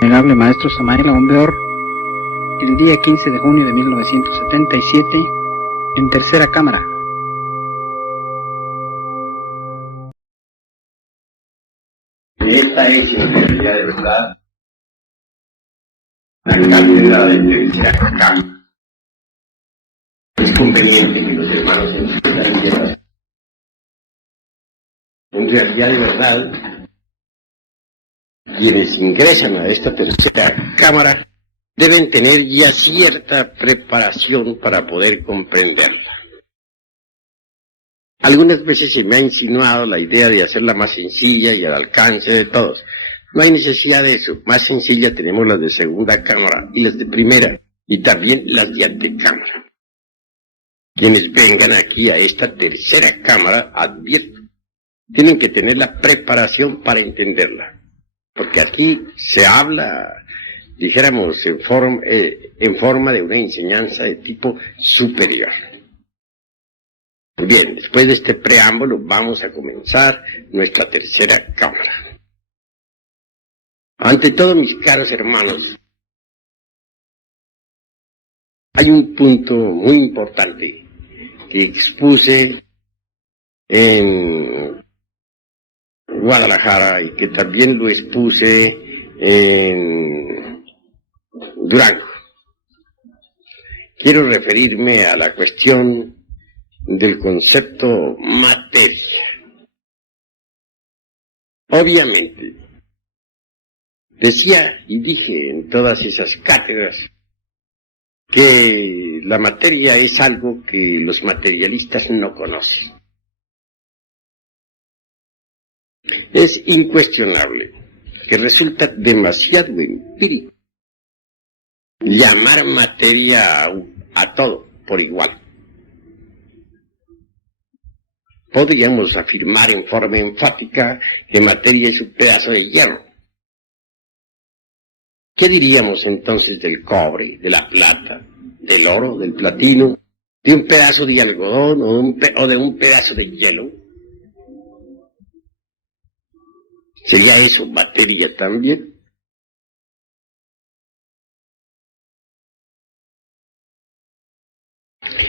Venerable Maestro Samael Aún Weor, el día 15 de junio de 1977, en Tercera Cámara. Esta es en realidad de verdad la cátedra de Tercera Cámara. Es conveniente que los hermanos entiendan que en realidad de verdad quienes ingresan a esta Tercera Cámara deben tener ya cierta preparación para poder comprenderla. Algunas veces se me ha insinuado la idea de hacerla más sencilla y al alcance de todos. No hay necesidad de eso. Más sencilla tenemos las de segunda cámara y las de primera, y también las de antecámara. Quienes vengan aquí a esta tercera cámara, advierto, tienen que tener la preparación para entenderla. Porque aquí se habla, dijéramos, en forma de una enseñanza de tipo superior. Bien, después de este preámbulo vamos a comenzar nuestra tercera cámara. Ante todo, mis caros hermanos, hay un punto muy importante que expuse en Guadalajara y que también lo expuse en Durango. Quiero referirme a la cuestión del concepto materia. Obviamente, decía y dije en todas esas cátedras que la materia es algo que los materialistas no conocen. Es incuestionable que resulta demasiado empírico llamar materia a todo por igual. Podríamos afirmar en forma enfática que materia es un pedazo de hierro. ¿Qué diríamos entonces del cobre, de la plata, del oro, del platino, de un pedazo de algodón o de un pedazo de hielo? ¿Sería eso materia también?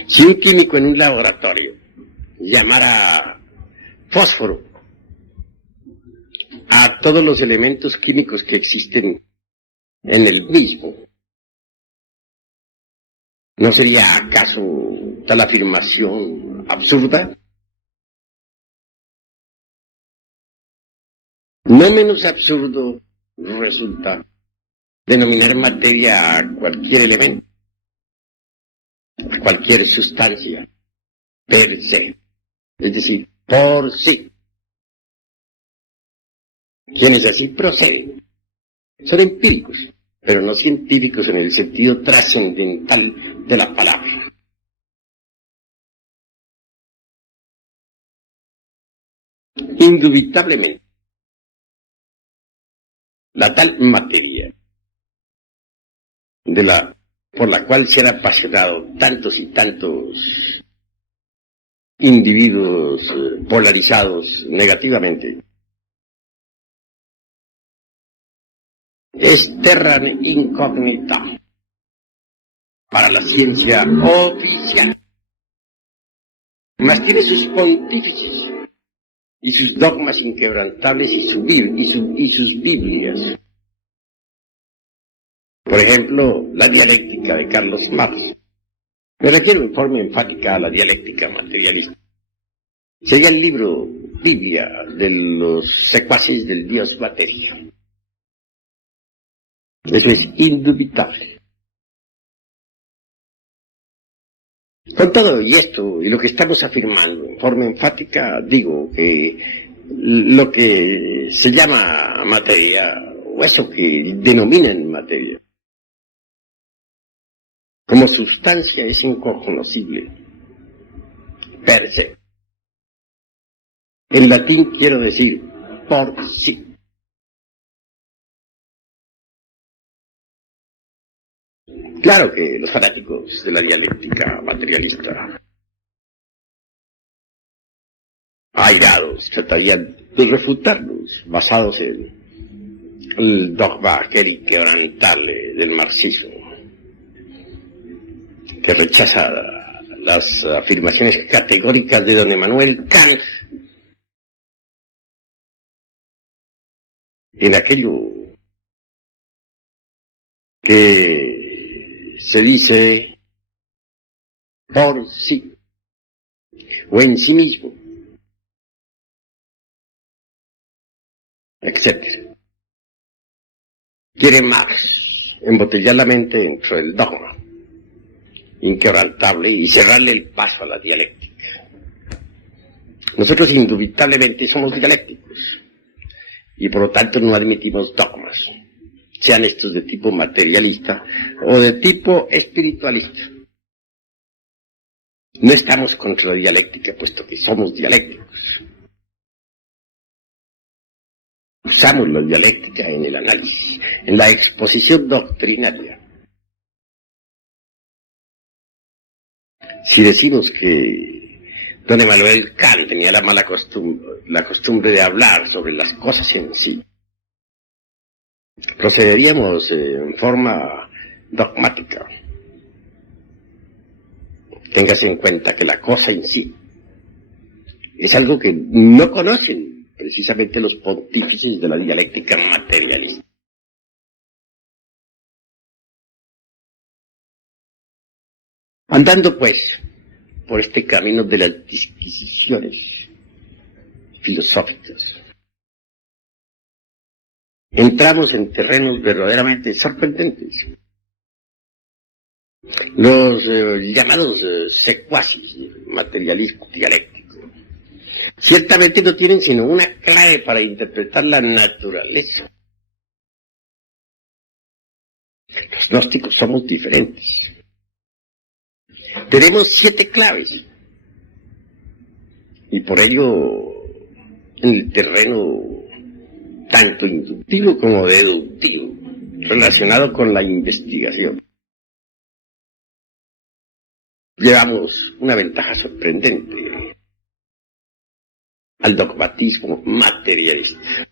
Si un químico en un laboratorio llamara fósforo a todos los elementos químicos que existen en el mismo, ¿no sería acaso tal afirmación absurda? No menos absurdo resulta denominar materia a cualquier elemento, a cualquier sustancia, per se, es decir, por sí. Quienes así proceden son empíricos, pero no científicos en el sentido trascendental de la palabra. Indubitablemente, la tal materia por la cual se han apasionado tantos y tantos individuos polarizados negativamente, es terra incognita para la ciencia oficial, mas tiene sus pontífices y sus dogmas inquebrantables y sus Biblias. Por ejemplo, la dialéctica de Carlos Marx. Me refiero en forma enfática a la dialéctica materialista. Sería el libro Biblia de los secuaces del dios materia. Eso es indubitable. Con todo y esto, y lo que estamos afirmando en forma enfática, digo que lo que se llama materia, o eso que denominan materia, como sustancia es incognoscible, per se. En latín quiero decir por sí. Claro que los fanáticos de la dialéctica materialista, airados, tratarían de refutarnos, basados en el dogma inquebrantable del marxismo, que rechaza las afirmaciones categóricas de don Emmanuel Kant en aquello que se dice por sí o en sí mismo, etc. Quiere Marx embotellar la mente dentro del dogma inquebrantable y cerrarle el paso a la dialéctica. Nosotros indubitablemente somos dialécticos y por lo tanto no admitimos dogmas, sean estos de tipo materialista o de tipo espiritualista. No estamos contra la dialéctica, puesto que somos dialécticos. Usamos la dialéctica en el análisis, en la exposición doctrinaria. Si decimos que don Emmanuel Kant tenía la costumbre de hablar sobre las cosas en sí, procederíamos en forma dogmática. Téngase en cuenta que la cosa en sí es algo que no conocen precisamente los pontífices de la dialéctica materialista. Andando pues por este camino de las disquisiciones filosóficas, entramos en terrenos verdaderamente sorprendentes. Los llamados secuaces del materialismo dialéctico ciertamente no tienen sino una clave para interpretar la naturaleza. Los gnósticos somos diferentes. Tenemos 7 claves y por ello en el terreno tanto inductivo como deductivo relacionado con la investigación llevamos una ventaja sorprendente al dogmatismo materialista.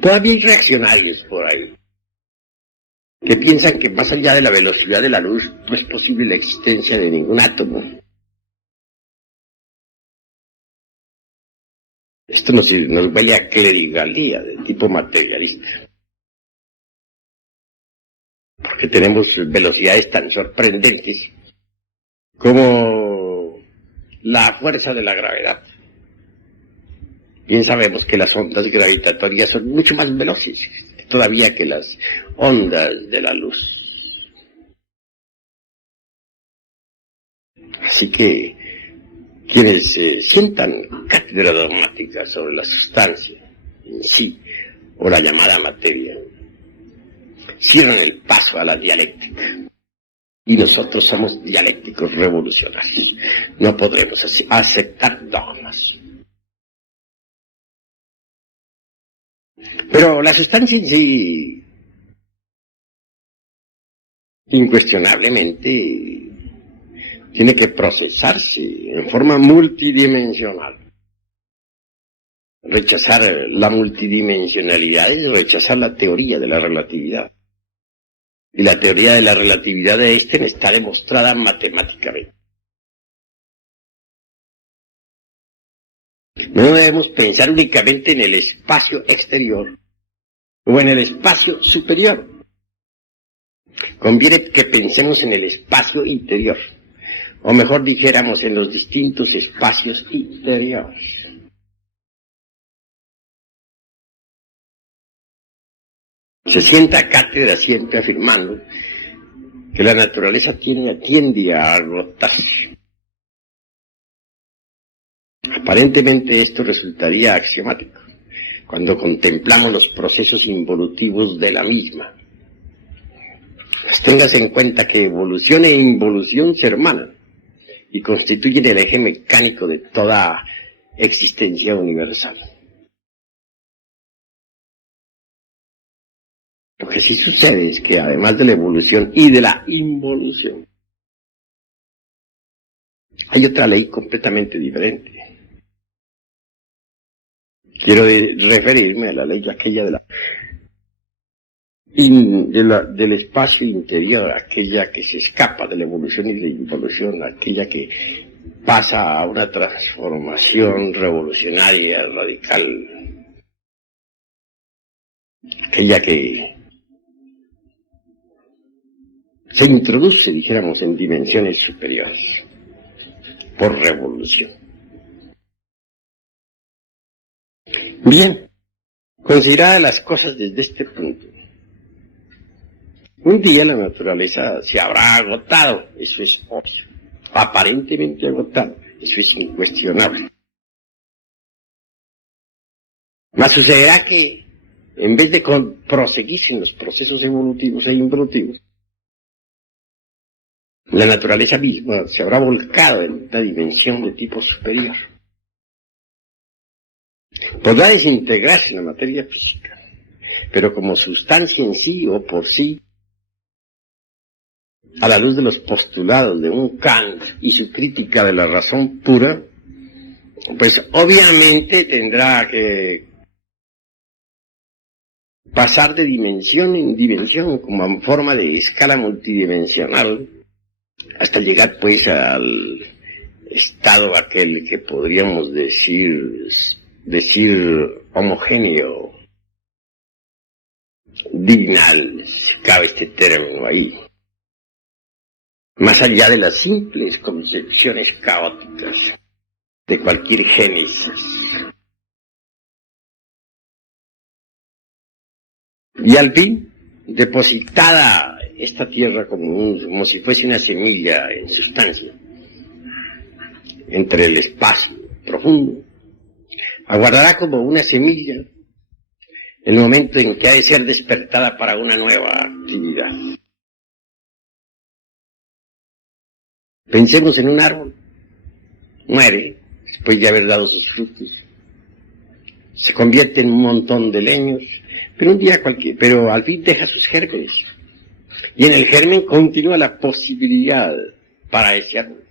Todavía hay reaccionarios por ahí que piensan que más allá de la velocidad de la luz no es posible la existencia de ningún átomo. Esto nos huele a clerigalía de tipo materialista, porque tenemos velocidades tan sorprendentes como la fuerza de la gravedad. Bien sabemos que las ondas gravitatorias son mucho más veloces todavía que las ondas de la luz. Así que quienes sientan cátedra dogmática sobre la sustancia en sí o la llamada materia, cierran el paso a la dialéctica. Y nosotros somos dialécticos revolucionarios. No podremos aceptar dogmas. Pero la sustancia en sí, incuestionablemente, tiene que procesarse en forma multidimensional. Rechazar la multidimensionalidad es rechazar la teoría de la relatividad. Y la teoría de la relatividad de Einstein está demostrada matemáticamente. No debemos pensar únicamente en el espacio exterior o en el espacio superior. Conviene que pensemos en el espacio interior, o mejor dijéramos en los distintos espacios interiores. Se sienta cátedra siempre afirmando que la naturaleza tiende a agotarse. Aparentemente esto resultaría axiomático cuando contemplamos los procesos involutivos de la misma. Pues téngase en cuenta que evolución e involución se hermanan y constituyen el eje mecánico de toda existencia universal. Lo que sí sucede es que además de la evolución y de la involución, hay otra ley completamente diferente. Quiero referirme a la ley aquella del espacio interior, aquella que se escapa de la evolución y la involución, aquella que pasa a una transformación revolucionaria, radical, aquella que se introduce, dijéramos, en dimensiones superiores por revolución. Bien, considerada las cosas desde este punto, un día la naturaleza se habrá agotado, eso es obvio, aparentemente agotado, eso es incuestionable. Mas sucederá que, en vez de proseguirse en los procesos evolutivos e involutivos, la naturaleza misma se habrá volcado en una dimensión de tipo superior. Podrá desintegrarse en la materia física, pero como sustancia en sí o por sí, a la luz de los postulados de un Kant y su crítica de la razón pura, pues obviamente tendrá que pasar de dimensión en dimensión, como en forma de escala multidimensional, hasta llegar pues al estado aquel que podríamos decir homogéneo, dignal, si cabe este término ahí, más allá de las simples concepciones caóticas de cualquier génesis. Y al fin, depositada esta tierra como si fuese una semilla en sustancia, entre el espacio profundo, aguardará como una semilla el momento en que ha de ser despertada para una nueva actividad. Pensemos en un árbol, muere después de haber dado sus frutos, se convierte en un montón de leños, pero al fin deja sus gérmenes. Y en el germen continúa la posibilidad para ese árbol,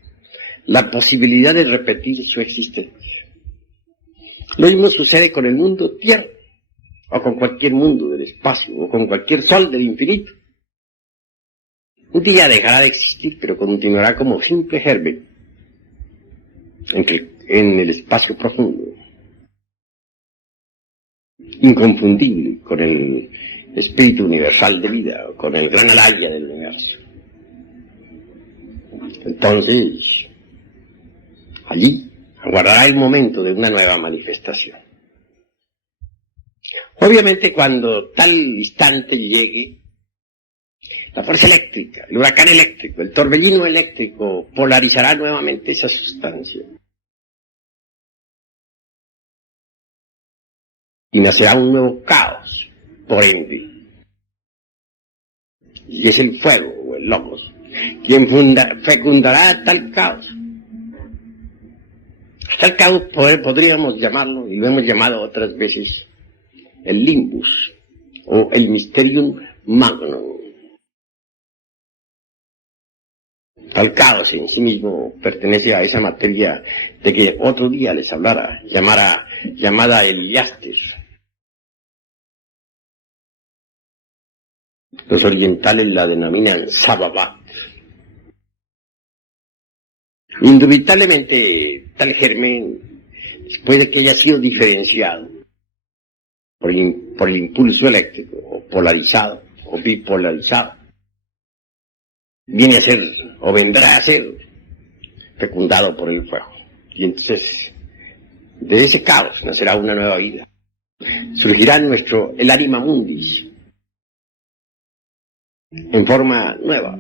la posibilidad de repetir su existencia. Lo mismo sucede con el mundo tierra, o con cualquier mundo del espacio, o con cualquier sol del infinito. Un día dejará de existir, pero continuará como simple germen en el espacio profundo, inconfundible con el espíritu universal de vida, o con el gran alaya del universo. Entonces, allí aguardará el momento de una nueva manifestación. Obviamente, cuando tal instante llegue, la fuerza eléctrica, el huracán eléctrico, el torbellino eléctrico polarizará nuevamente esa sustancia. Y nacerá un nuevo caos, por ende. Y es el fuego, o el logos, quien fecundará tal caos. Tal caos podríamos llamarlo, y lo hemos llamado otras veces, el limbus, o el mysterium magnum. Tal caos en sí mismo pertenece a esa materia de que otro día les hablara, llamada Heliastes. Los orientales la denominan Sababat. Indubitablemente, tal germen, después de que haya sido diferenciado por el impulso eléctrico, o polarizado, o bipolarizado, viene a ser, o vendrá a ser, fecundado por el fuego. Y entonces, de ese caos nacerá una nueva vida. Surgirá el anima mundis, en forma nueva.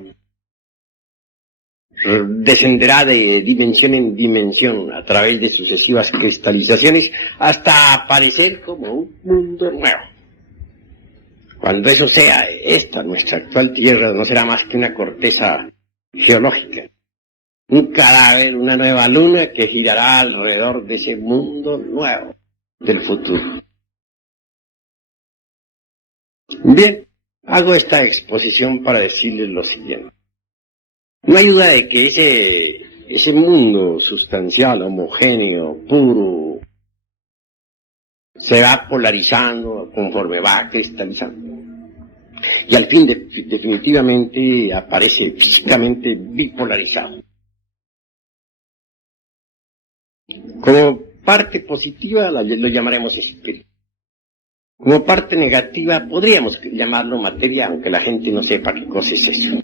Descenderá de dimensión en dimensión a través de sucesivas cristalizaciones hasta aparecer como un mundo nuevo. Cuando eso sea, nuestra actual Tierra no será más que una corteza geológica, un cadáver, una nueva luna que girará alrededor de ese mundo nuevo del futuro. Bien, hago esta exposición para decirles lo siguiente. No hay duda de que ese mundo sustancial, homogéneo, puro, se va polarizando conforme va cristalizando. Y al fin definitivamente aparece físicamente bipolarizado. Como parte positiva lo llamaremos espíritu. Como parte negativa podríamos llamarlo materia, aunque la gente no sepa qué cosa es eso.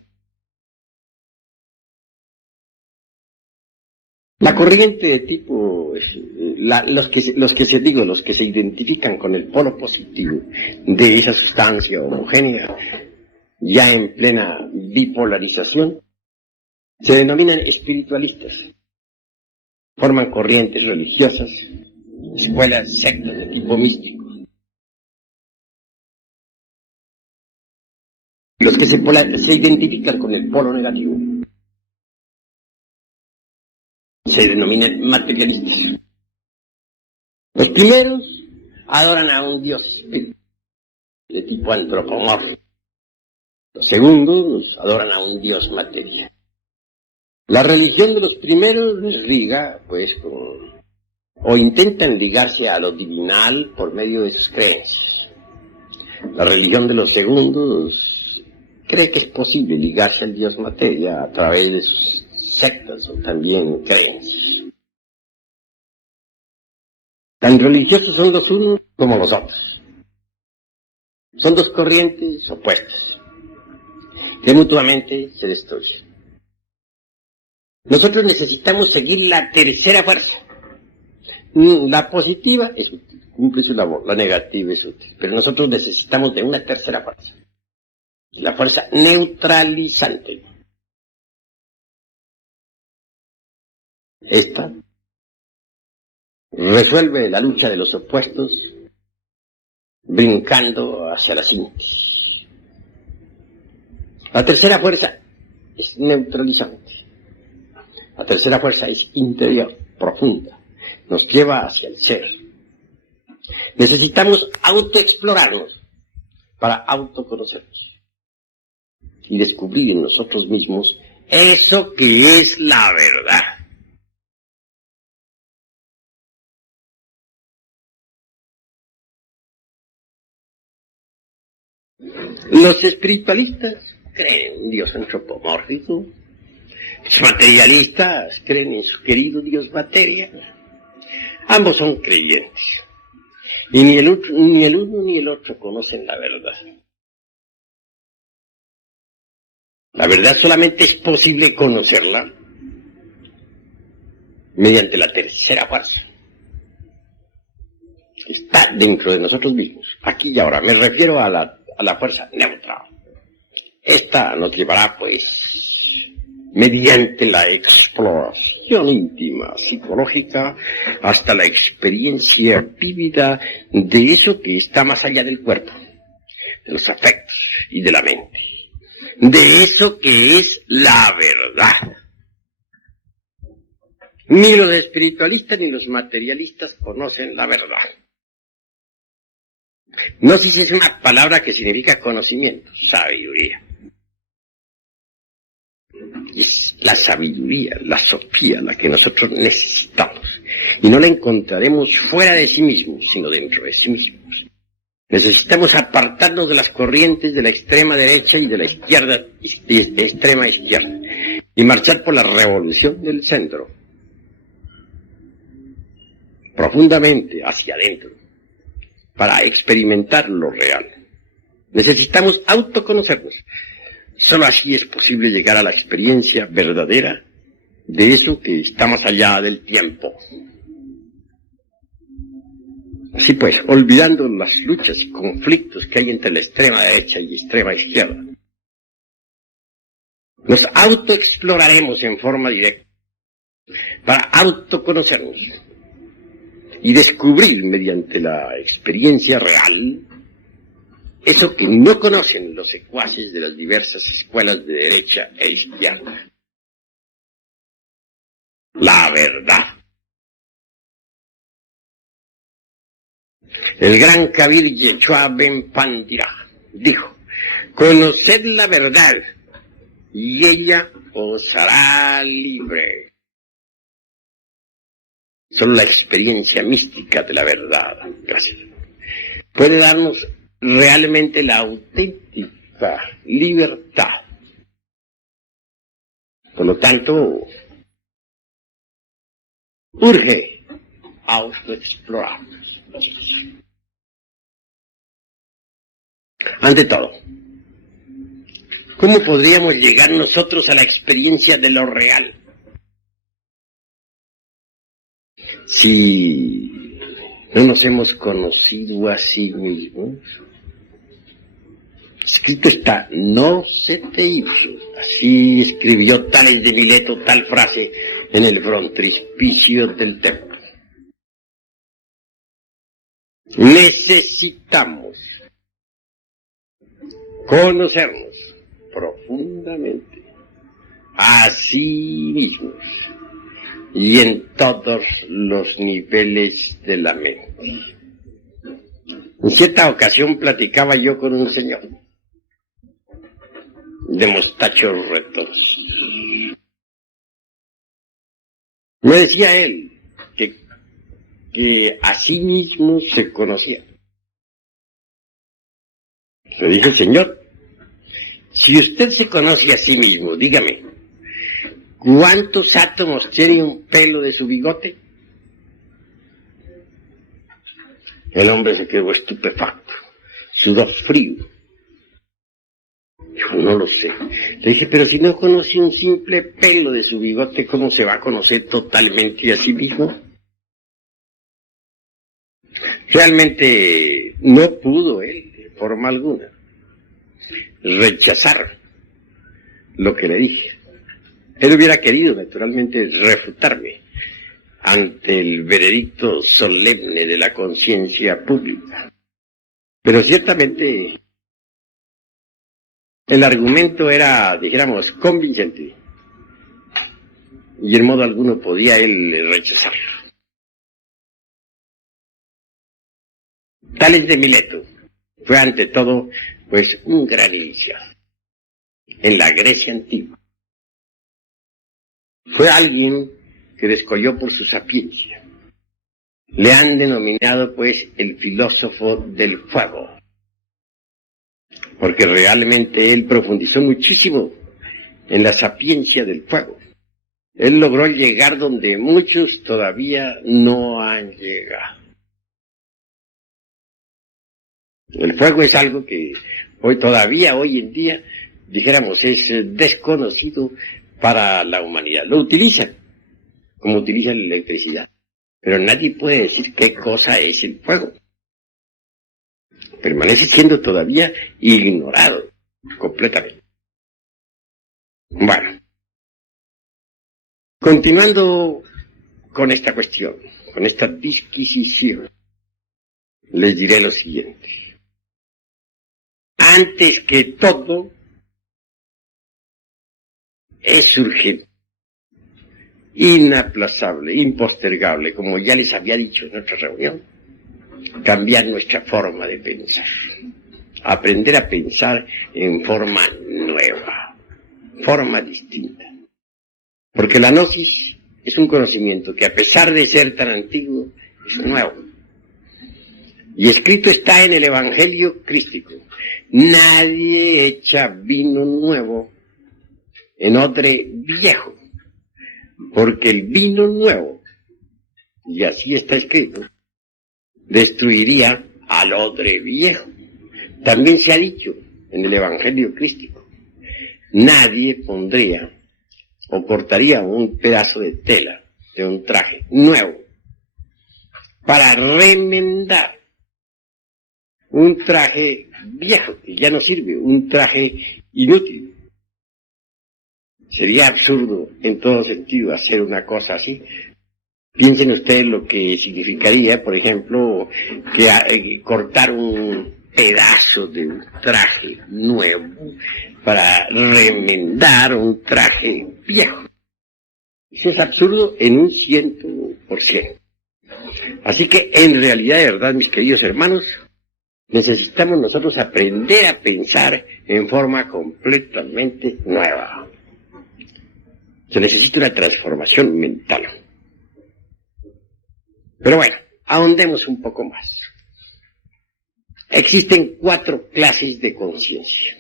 La corriente de tipo, los que se identifican con el polo positivo de esa sustancia homogénea, ya en plena bipolarización, se denominan espiritualistas. Forman corrientes religiosas, escuelas, sectas de tipo místico. Los que se identifican con el polo negativo se denominan materialistas. Los primeros adoran a un dios espíritu de tipo antropomórfico. Los segundos adoran a un dios materia. La religión de los primeros les liga, pues, o intentan ligarse a lo divinal por medio de sus creencias. La religión de los segundos cree que es posible ligarse al dios materia a través de sus sectas o también creencias. Tan religiosos son los unos como los otros. Son dos corrientes opuestas que mutuamente se destruyen. Nosotros necesitamos seguir la tercera fuerza. La positiva es útil, cumple su labor, la negativa es útil, pero nosotros necesitamos de una tercera fuerza, la fuerza neutralizante. Esta resuelve la lucha de los opuestos brincando hacia la síntesis. La tercera fuerza es neutralizante. La tercera fuerza es interior, profunda. Nos lleva hacia el ser. Necesitamos autoexplorarnos para autoconocernos y descubrir en nosotros mismos eso que es la verdad. Los espiritualistas creen en un Dios antropomórfico. Los materialistas creen en su querido Dios materia. Ambos son creyentes. Y ni el uno ni el otro conocen la verdad. La verdad solamente es posible conocerla mediante la tercera fuerza. Está dentro de nosotros mismos, aquí y ahora. Me refiero a la fuerza neutral. Esta nos llevará, pues, mediante la exploración íntima, psicológica, hasta la experiencia vívida de eso que está más allá del cuerpo, de los afectos y de la mente, de eso que es la verdad. Ni los espiritualistas ni los materialistas conocen la verdad. Gnosis es una palabra que significa conocimiento, sabiduría. Y es la sabiduría, la sofía, la que nosotros necesitamos. Y no la encontraremos fuera de sí mismos, sino dentro de sí mismos. Necesitamos apartarnos de las corrientes de la extrema derecha y de la izquierda, de extrema izquierda, y marchar por la revolución del centro, profundamente hacia adentro, para experimentar lo real. Necesitamos autoconocernos. Solo así es posible llegar a la experiencia verdadera de eso que está más allá del tiempo. Así pues, olvidando las luchas y conflictos que hay entre la extrema derecha y extrema izquierda, nos autoexploraremos en forma directa para autoconocernos y descubrir mediante la experiencia real eso que no conocen los secuaces de las diversas escuelas de derecha e izquierda. La verdad. El gran Kabir Yeshua Ben Pandira dijo: conoced la verdad y ella os hará libre. solo la experiencia mística de la verdad, gracias, puede darnos realmente la auténtica libertad. Por lo tanto, urge autoexplorarnos. Ante todo, ¿cómo podríamos llegar nosotros a la experiencia de lo real? Si no nos hemos conocido a sí mismos. Escrito está, no se te ipsus. Así escribió Tales de Mileto tal frase en el frontispicio del templo. Necesitamos conocernos profundamente a sí mismos y en todos los niveles de la mente. En cierta ocasión platicaba yo con un señor de mostachos retos. Me decía él que a sí mismo se conocía. Le dije, señor, si usted se conoce a sí mismo, dígame, ¿cuántos átomos tiene un pelo de su bigote? El hombre se quedó estupefacto, sudó frío. Yo no lo sé. Le dije, pero si no conoce un simple pelo de su bigote, ¿cómo se va a conocer totalmente a sí mismo? Realmente no pudo él, de forma alguna, rechazar lo que le dije. Él hubiera querido, naturalmente, refutarme ante el veredicto solemne de la conciencia pública. Pero ciertamente el argumento era, dijéramos, convincente, y en modo alguno podía él rechazarlo. Tales de Mileto fue ante todo, pues, un gran iniciado en la Grecia antigua. Fue alguien que descolló por su sapiencia. Le han denominado, pues, el filósofo del fuego, porque realmente él profundizó muchísimo en la sapiencia del fuego. Él logró llegar donde muchos todavía no han llegado. El fuego es algo que hoy en día, dijéramos, es desconocido para la humanidad. Lo utilizan, como utilizan la electricidad, pero nadie puede decir qué cosa es el fuego. Permanece siendo todavía ignorado completamente. Bueno, continuando con esta cuestión, con esta disquisición, les diré lo siguiente. Antes que todo, es urgente, inaplazable, impostergable, como ya les había dicho en otra reunión, cambiar nuestra forma de pensar, aprender a pensar en forma nueva, forma distinta. Porque la gnosis es un conocimiento que, a pesar de ser tan antiguo, es nuevo. Y escrito está en el Evangelio crístico: nadie echa vino nuevo en odre viejo, porque el vino nuevo, y así está escrito, destruiría al odre viejo. También se ha dicho en el Evangelio crístico: nadie pondría o cortaría un pedazo de tela de un traje nuevo para remendar un traje viejo que ya no sirve, un traje inútil. Sería absurdo en todo sentido hacer una cosa así. Piensen ustedes lo que significaría, por ejemplo, que cortar un pedazo de un traje nuevo para remendar un traje viejo. Eso es absurdo en un 100%. Así que, en realidad, de verdad, mis queridos hermanos, necesitamos nosotros aprender a pensar en forma completamente nueva. Se necesita una transformación mental. Pero bueno, ahondemos un poco más. Existen 4 clases de conciencia,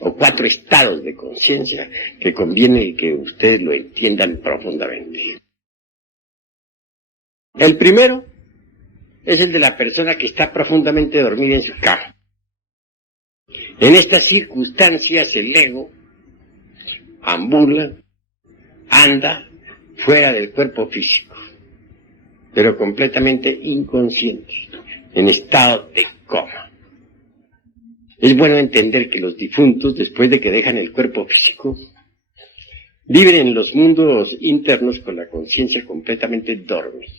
o 4 estados de conciencia que conviene que ustedes lo entiendan profundamente. El primero es el de la persona que está profundamente dormida en su cama. En estas circunstancias el ego ambula, anda fuera del cuerpo físico, pero completamente inconsciente, en estado de coma. Es bueno entender que los difuntos, después de que dejan el cuerpo físico, viven en los mundos internos con la conciencia completamente dormida.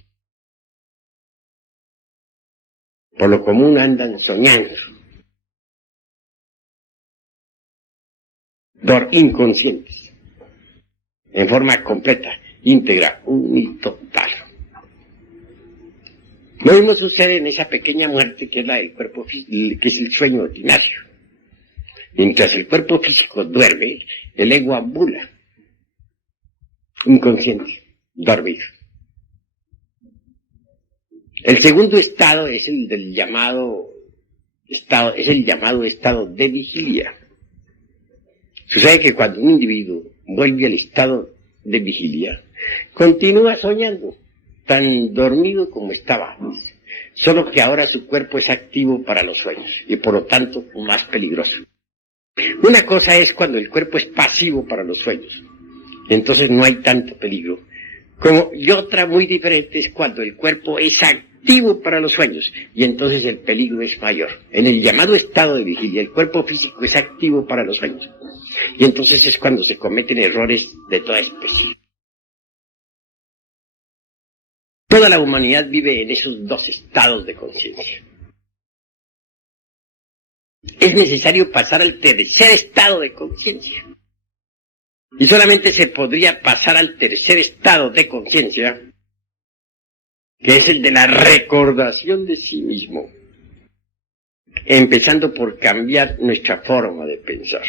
Por lo común andan soñando, inconscientes, en forma completa, íntegra, unitotal. Lo mismo sucede en esa pequeña muerte que es la del cuerpo físico, que es el sueño ordinario. Mientras el cuerpo físico duerme, el ego ambula, inconsciente, dormido. El segundo estado es el llamado estado de vigilia. Sucede que cuando un individuo vuelve al estado de vigilia, continúa soñando, tan dormido como estaba antes, solo que ahora su cuerpo es activo para los sueños y por lo tanto más peligroso. Una cosa es cuando el cuerpo es pasivo para los sueños, entonces no hay tanto peligro, y otra muy diferente es cuando el cuerpo es activo para los sueños y entonces el peligro es mayor. En el llamado estado de vigilia, el cuerpo físico es activo para los sueños y entonces es cuando se cometen errores de toda especie. Toda la humanidad vive en esos 2 estados de conciencia. Es necesario pasar al tercer estado de conciencia. Y solamente se podría pasar al tercer estado de conciencia, que es el de la recordación de sí mismo, empezando por cambiar nuestra forma de pensar.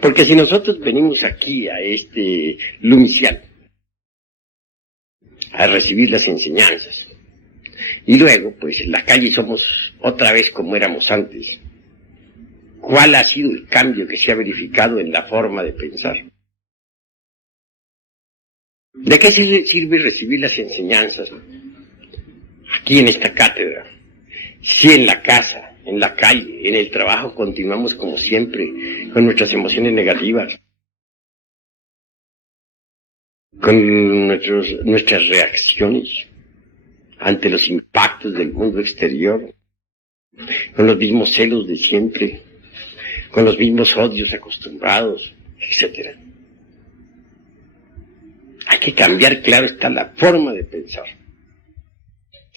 Porque si nosotros venimos aquí a este lumicial a recibir las enseñanzas, y luego, pues en la calle somos otra vez como éramos antes, ¿cuál ha sido el cambio que se ha verificado en la forma de pensar? ¿De qué sirve recibir las enseñanzas aquí en esta cátedra? Si en la casa, en la calle, en el trabajo continuamos como siempre, con nuestras emociones negativas, con nuestras reacciones ante los impactos del mundo exterior, con los mismos celos de siempre, con los mismos odios acostumbrados, etc. Hay que cambiar, claro está, la forma de pensar.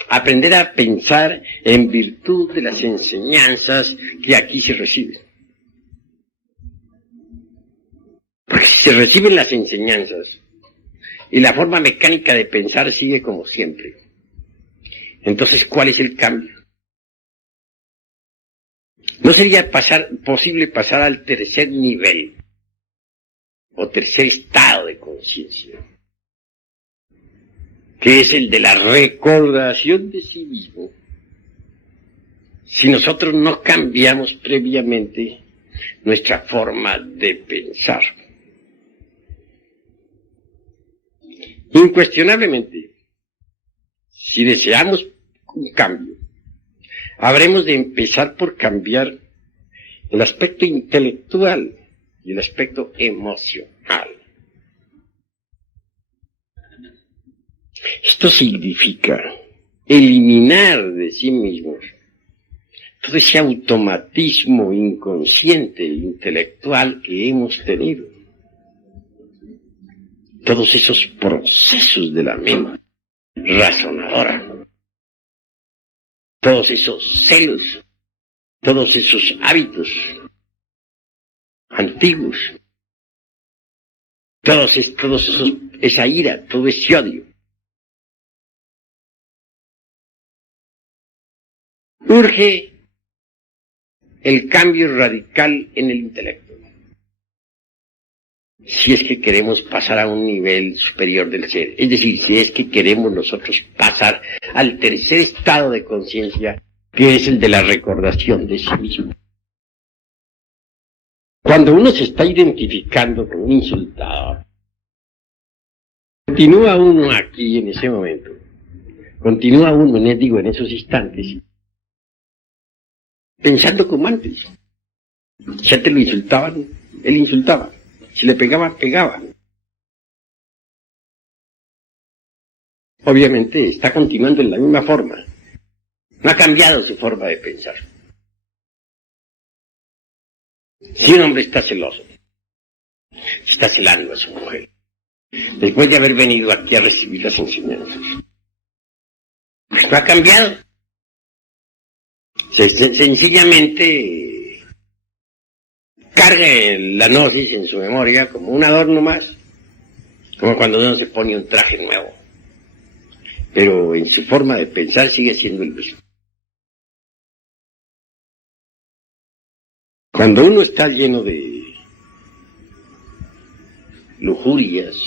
Aprender a pensar en virtud de las enseñanzas que aquí se reciben. Porque si se reciben las enseñanzas y la forma mecánica de pensar sigue como siempre, entonces, ¿cuál es el cambio? ¿No sería posible pasar al tercer nivel o tercer estado de conciencia, que es el de la recordación de sí mismo, si nosotros no cambiamos previamente nuestra forma de pensar? Incuestionablemente, si deseamos un cambio, habremos de empezar por cambiar el aspecto intelectual y el aspecto emocional. Esto significa eliminar de sí mismos todo ese automatismo inconsciente e intelectual que hemos tenido, todos esos procesos de la mente razonadora, todos esos celos, todos esos hábitos antiguos, esa ira, todo ese odio. Urge el cambio radical en el intelecto. si es que queremos pasar a un nivel superior del ser. Es decir, si es que queremos nosotros pasar al tercer estado de conciencia, que es el de la recordación de sí mismo. Cuando uno se está identificando con un insultador, continúa uno aquí en ese momento, continúa uno, en esos instantes, pensando como antes. Si antes lo insultaban, él insultaba. Si le pegaban, pegaba. Obviamente está continuando en la misma forma. No ha cambiado su forma de pensar. Si un hombre está celoso, está celando a su mujer, después de haber venido aquí a recibir las enseñanzas, pues no ha cambiado. Sencillamente carga la gnosis en su memoria como un adorno más, como cuando uno se pone un traje nuevo, pero en su forma de pensar sigue siendo el mismo. Cuando uno está lleno de lujurias,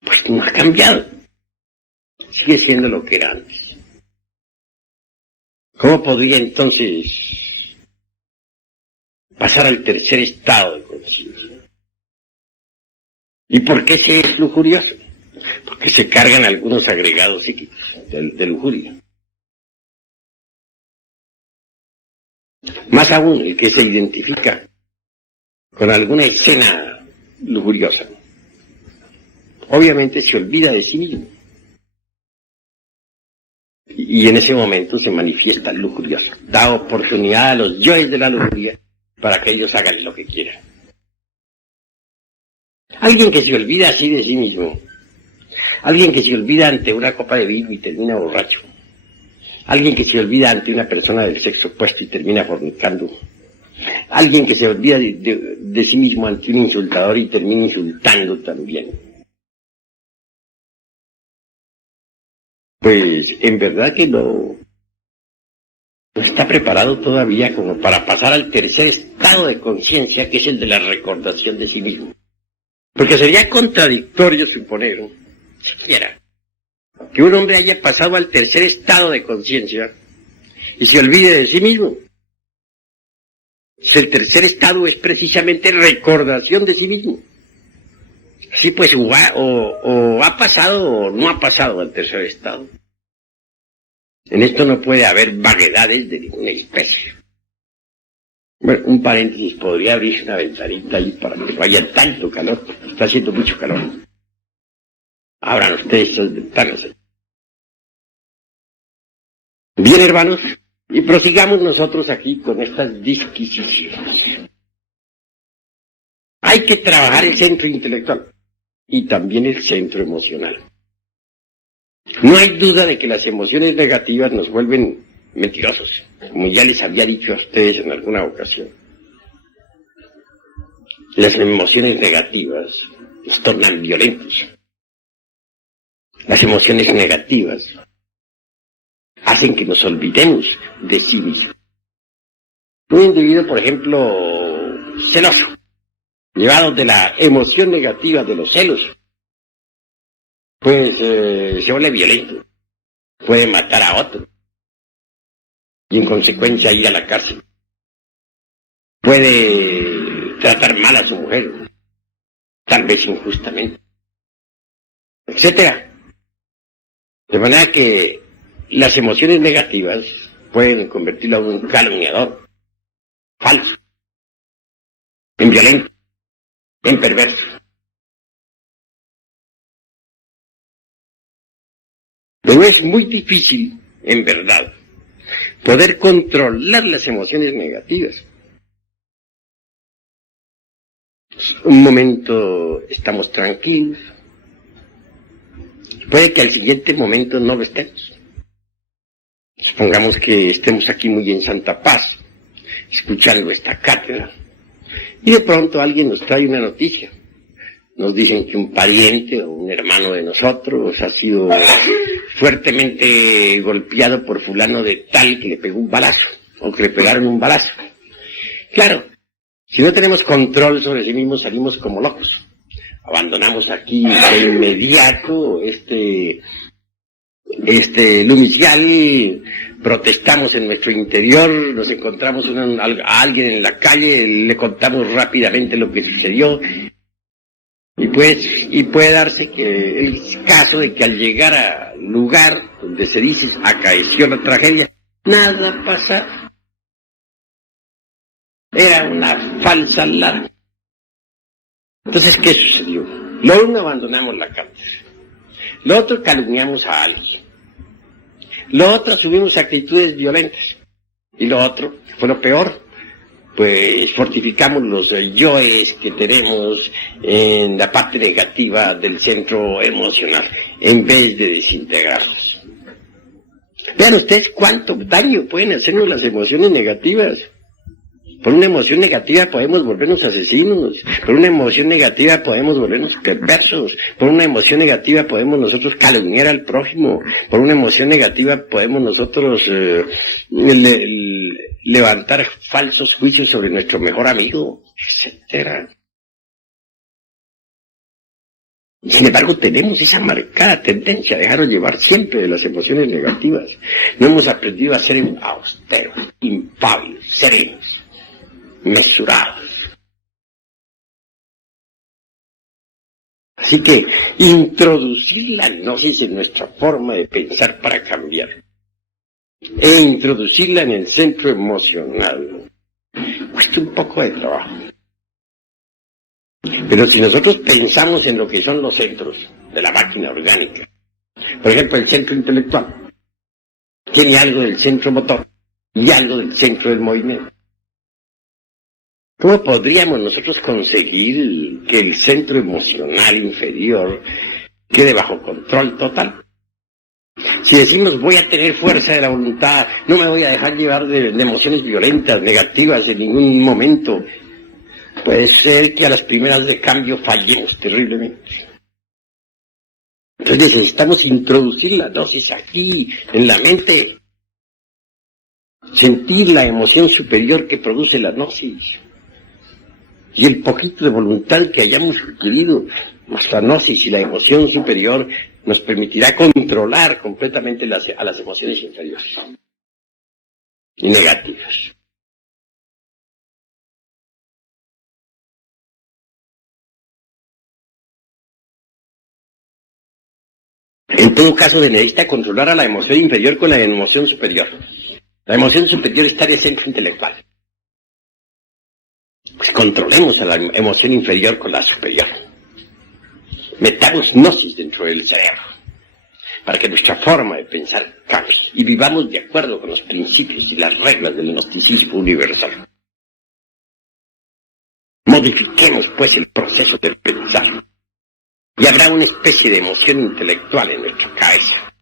pues no ha cambiado, sigue siendo lo que era antes. ¿Cómo podría entonces pasar al tercer estado de conciencia? ¿Y por qué se es lujurioso? Porque se cargan algunos agregados psíquicos de lujuria. Más aún, el que se identifica con alguna escena lujuriosa, obviamente se olvida de sí mismo. Y en ese momento se manifiesta lujurioso. Da oportunidad a los yoes de la lujuria para que ellos hagan lo que quieran. Alguien que se olvida así de sí mismo, alguien que se olvida ante una copa de vino y termina borracho, alguien que se olvida ante una persona del sexo opuesto y termina fornicando, alguien que se olvida de sí mismo ante un insultador y termina insultando también. Pues en verdad que no está preparado todavía como para pasar al tercer estado de conciencia, que es el de la recordación de sí mismo. Porque sería contradictorio suponer, siquiera, que un hombre haya pasado al tercer estado de conciencia y se olvide de sí mismo. Si el tercer estado es precisamente recordación de sí mismo. Sí, pues o ha pasado o no ha pasado al tercer estado. En esto no puede haber vaguedades de ninguna especie. Bueno, un paréntesis, podría abrirse una ventanita ahí para que no haya tanto calor, porque está haciendo mucho calor. Abran ustedes estas ventanas. Bien, hermanos, y prosigamos nosotros aquí con estas disquisiciones. Hay que trabajar el centro intelectual y también el centro emocional. No hay duda de que las emociones negativas nos vuelven mentirosos, como ya les había dicho a ustedes en alguna ocasión. Las emociones negativas nos tornan violentos. Las emociones negativas hacen que nos olvidemos de sí mismo. Un individuo, por ejemplo, celoso, llevado de la emoción negativa de los celos, pues se vuelve violento, puede matar a otro y en consecuencia ir a la cárcel. Puede tratar mal a su mujer, tal vez injustamente, etcétera. De manera que las emociones negativas pueden convertirlo a un calumniador, falso, en violento, en perverso. Pero es muy difícil, en verdad, poder controlar las emociones negativas. Un momento estamos tranquilos, puede que al siguiente momento no lo estemos. Supongamos que estemos aquí muy en santa paz, escuchando esta cátedra, y de pronto alguien nos trae una noticia. Nos dicen que un pariente o un hermano de nosotros ha sido fuertemente golpeado por fulano de tal que le pegó un balazo, o que le pegaron un balazo. Claro, Si no tenemos control sobre sí mismos, salimos como locos. Abandonamos aquí de inmediato lumicial, protestamos en nuestro interior, nos encontramos a alguien en la calle, le contamos rápidamente lo que sucedió, y puede darse que el caso de que al llegar al lugar donde se dice acaeció la tragedia, nada pasa. Era una falsa alarma. Entonces, ¿qué sucedió? Lo uno, abandonamos la cátedra. Lo otro, calumniamos a alguien. Lo otro, asumimos actitudes violentas. Y lo otro, que fue lo peor, pues fortificamos los yoes que tenemos en la parte negativa del centro emocional, en vez de desintegrarlos. Vean ustedes cuánto daño pueden hacernos las emociones negativas. Por una emoción negativa podemos volvernos asesinos, por una emoción negativa podemos volvernos perversos, por una emoción negativa podemos nosotros calumniar al prójimo, por una emoción negativa podemos nosotros levantar falsos juicios sobre nuestro mejor amigo, etcétera. Sin embargo, tenemos esa marcada tendencia a dejarnos llevar siempre de las emociones negativas. No hemos aprendido a ser austeros, impávidos, serenos, mesurados. Así que introducir la gnosis en nuestra forma de pensar para cambiar e introducirla en el centro emocional cuesta un poco de trabajo. Pero si nosotros pensamos en lo que son los centros de la máquina orgánica, por ejemplo, el centro intelectual tiene algo del centro motor y algo del centro del movimiento. ¿Cómo podríamos nosotros conseguir que el centro emocional inferior quede bajo control total? Si decimos voy a tener fuerza de la voluntad, no me voy a dejar llevar de emociones violentas, negativas en ningún momento, puede ser que a las primeras de cambio fallemos terriblemente. Entonces necesitamos introducir la dosis aquí, en la mente, sentir la emoción superior que produce la gnosis. Y el poquito de voluntad que hayamos adquirido, más la gnosis y la emoción superior, nos permitirá controlar completamente a las emociones inferiores y negativas. En todo caso, se necesita controlar a la emoción inferior con la emoción superior. La emoción superior está en el centro intelectual. Pues controlemos a la emoción inferior con la superior. Metamos gnosis dentro del cerebro para que nuestra forma de pensar cambie y vivamos de acuerdo con los principios y las reglas del gnosticismo universal. Modifiquemos pues el proceso de pensar y habrá una especie de emoción intelectual en nuestra cabeza.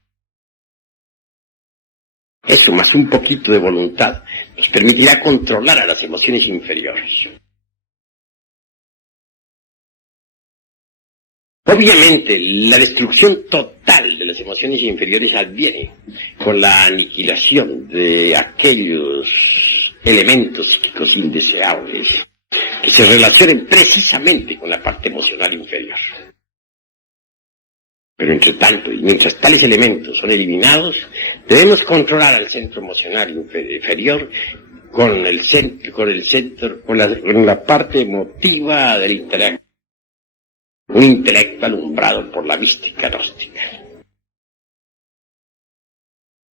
Eso más un poquito de voluntad nos permitirá controlar a las emociones inferiores. Obviamente, la destrucción total de las emociones inferiores adviene con la aniquilación de aquellos elementos psíquicos indeseables que se relacionen precisamente con la parte emocional inferior. Pero entre tanto, y mientras tales elementos son eliminados, debemos controlar al centro emocional inferior con la parte emotiva del intelecto. Un intelecto alumbrado por la mística gnóstica.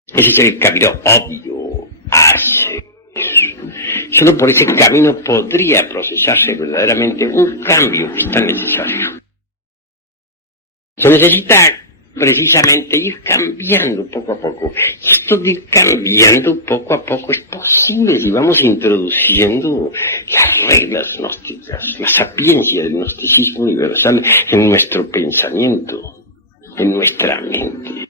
Ese es el camino obvio a seguir. Solo por ese camino podría procesarse verdaderamente un cambio que es tan necesario. Se necesita precisamente ir cambiando poco a poco. Y esto de ir cambiando poco a poco es posible si vamos introduciendo las reglas gnósticas, la sapiencia del gnosticismo universal en nuestro pensamiento, en nuestra mente.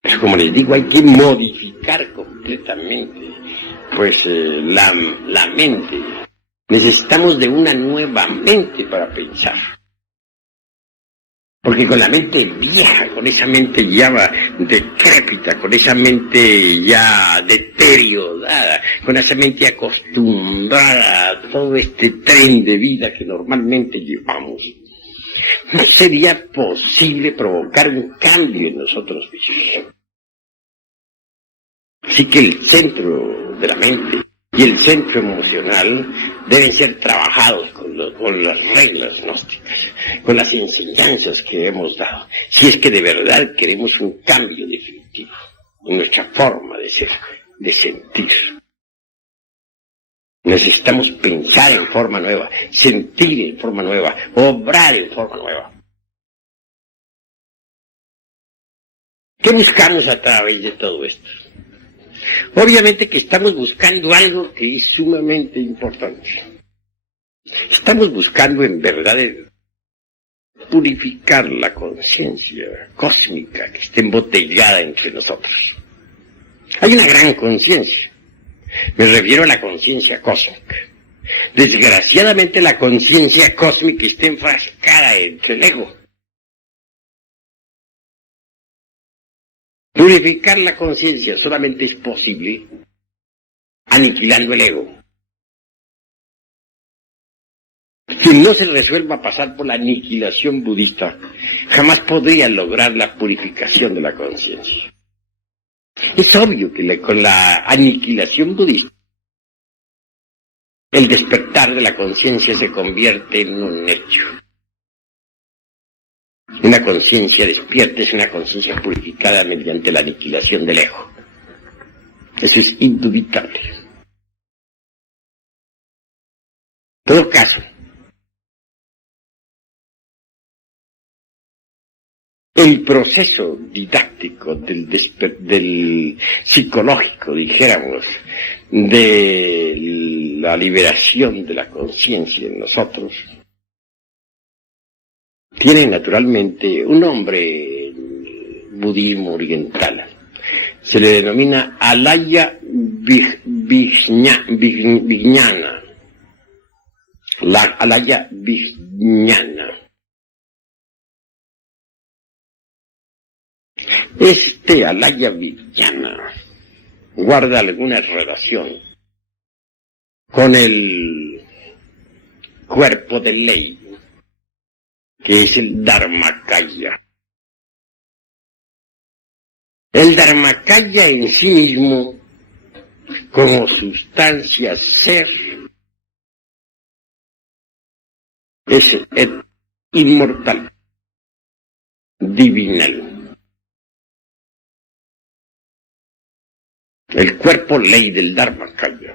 Pero como les digo, hay que modificar completamente pues la mente. Necesitamos de una nueva mente para pensar. Porque con la mente vieja, con esa mente ya decrépita, con esa mente ya deteriorada, con esa mente acostumbrada a todo este tren de vida que normalmente llevamos, no sería posible provocar un cambio en nosotros mismos. Así que el centro de la mente y el centro emocional deben ser trabajados con las reglas gnósticas, con las enseñanzas que hemos dado, si es que de verdad queremos un cambio definitivo en nuestra forma de ser, de sentir. Necesitamos pensar en forma nueva, sentir en forma nueva, obrar en forma nueva. ¿Qué buscamos a través de todo esto? Obviamente que estamos buscando algo que es sumamente importante. Estamos buscando en verdad purificar la conciencia cósmica que está embotellada entre nosotros. Hay una gran conciencia. Me refiero a la conciencia cósmica. Desgraciadamente la conciencia cósmica está enfrascada entre el ego. Purificar la conciencia solamente es posible aniquilando el ego. Quien no se resuelva a pasar por la aniquilación budista, jamás podría lograr la purificación de la conciencia. Es obvio que con la aniquilación budista, el despertar de la conciencia se convierte en un hecho. Una conciencia despierta es una conciencia purificada mediante la aniquilación del ego. Eso es indubitable. En todo caso, el proceso didáctico del psicológico, dijéramos, de la liberación de la conciencia en nosotros, tiene naturalmente un nombre en budismo oriental. Se le denomina Alaya Vijnana. La Alaya Vijnana. Este Alaya Vijnana guarda alguna relación con el cuerpo de ley, que es el Dharmakaya. El Dharmakaya en sí mismo, como sustancia ser, es inmortal, divinal. El cuerpo ley del Dharmakaya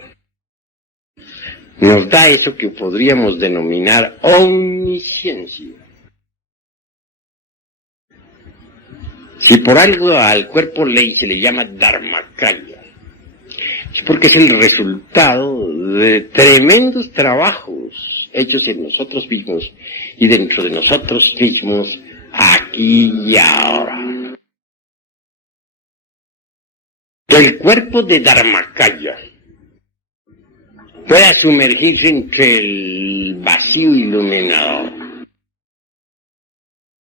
nos da eso que podríamos denominar omnisciencia. Si por algo al cuerpo ley se le llama Dharmakaya, es porque es el resultado de tremendos trabajos hechos en nosotros mismos y dentro de nosotros mismos aquí y ahora. El cuerpo de Dharmakaya pueda sumergirse entre el vacío iluminador.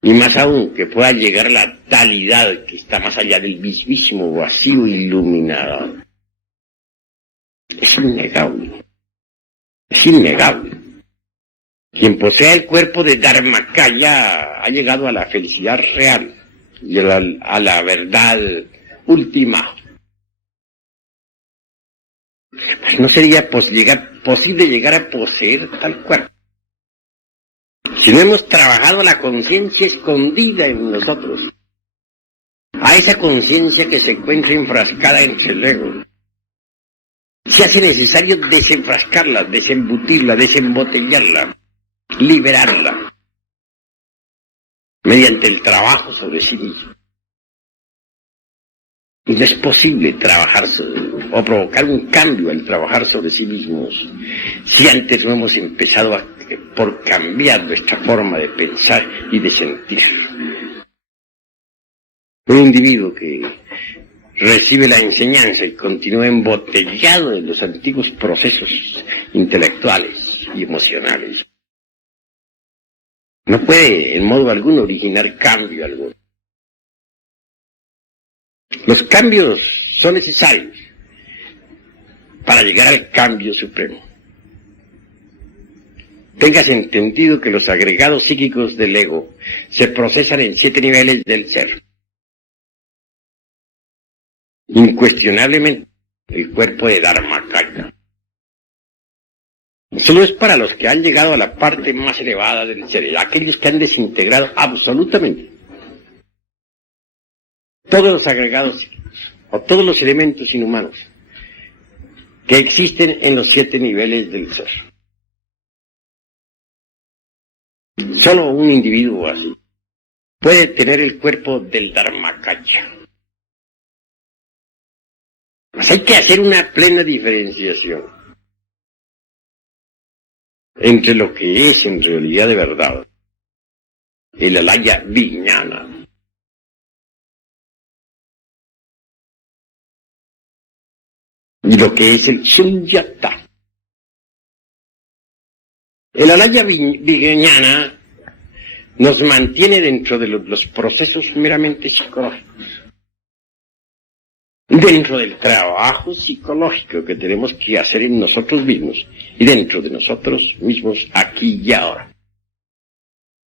Y más aún, que pueda llegar a la talidad que está más allá del mismísimo vacío iluminador. Es innegable. Es innegable. Quien posee el cuerpo de Dharmakaya ha llegado a la felicidad real y a la verdad última. Pues no sería posible llegar a poseer tal cuerpo si no hemos trabajado la conciencia escondida en nosotros, a esa conciencia que se encuentra enfrascada entre el ego. Se hace necesario desenfrascarla, desembutirla, desembotellarla, liberarla, mediante el trabajo sobre sí mismo. Y no es posible trabajar o provocar un cambio al trabajar sobre sí mismos si antes no hemos empezado por cambiar nuestra forma de pensar y de sentir. Un individuo que recibe la enseñanza y continúa embotellado en los antiguos procesos intelectuales y emocionales No puede en modo alguno originar cambio alguno. Los cambios son necesarios para llegar al cambio supremo. Tengas entendido que los agregados psíquicos del ego se procesan en 7 niveles del ser. Incuestionablemente, el cuerpo de Dharmakaya solo es para los que han llegado a la parte más elevada del ser, aquellos que han desintegrado absolutamente todos los agregados o todos los elementos inhumanos que existen en los 7 niveles del ser. Solo un individuo así puede tener el cuerpo del Dharmakaya. Pues hay que hacer una plena diferenciación entre lo que es en realidad de verdad el alaya vijnana y lo que es el sunyata. El alaya vijnana nos mantiene dentro de los procesos meramente psicológicos, dentro del trabajo psicológico que tenemos que hacer en nosotros mismos y dentro de nosotros mismos aquí y ahora.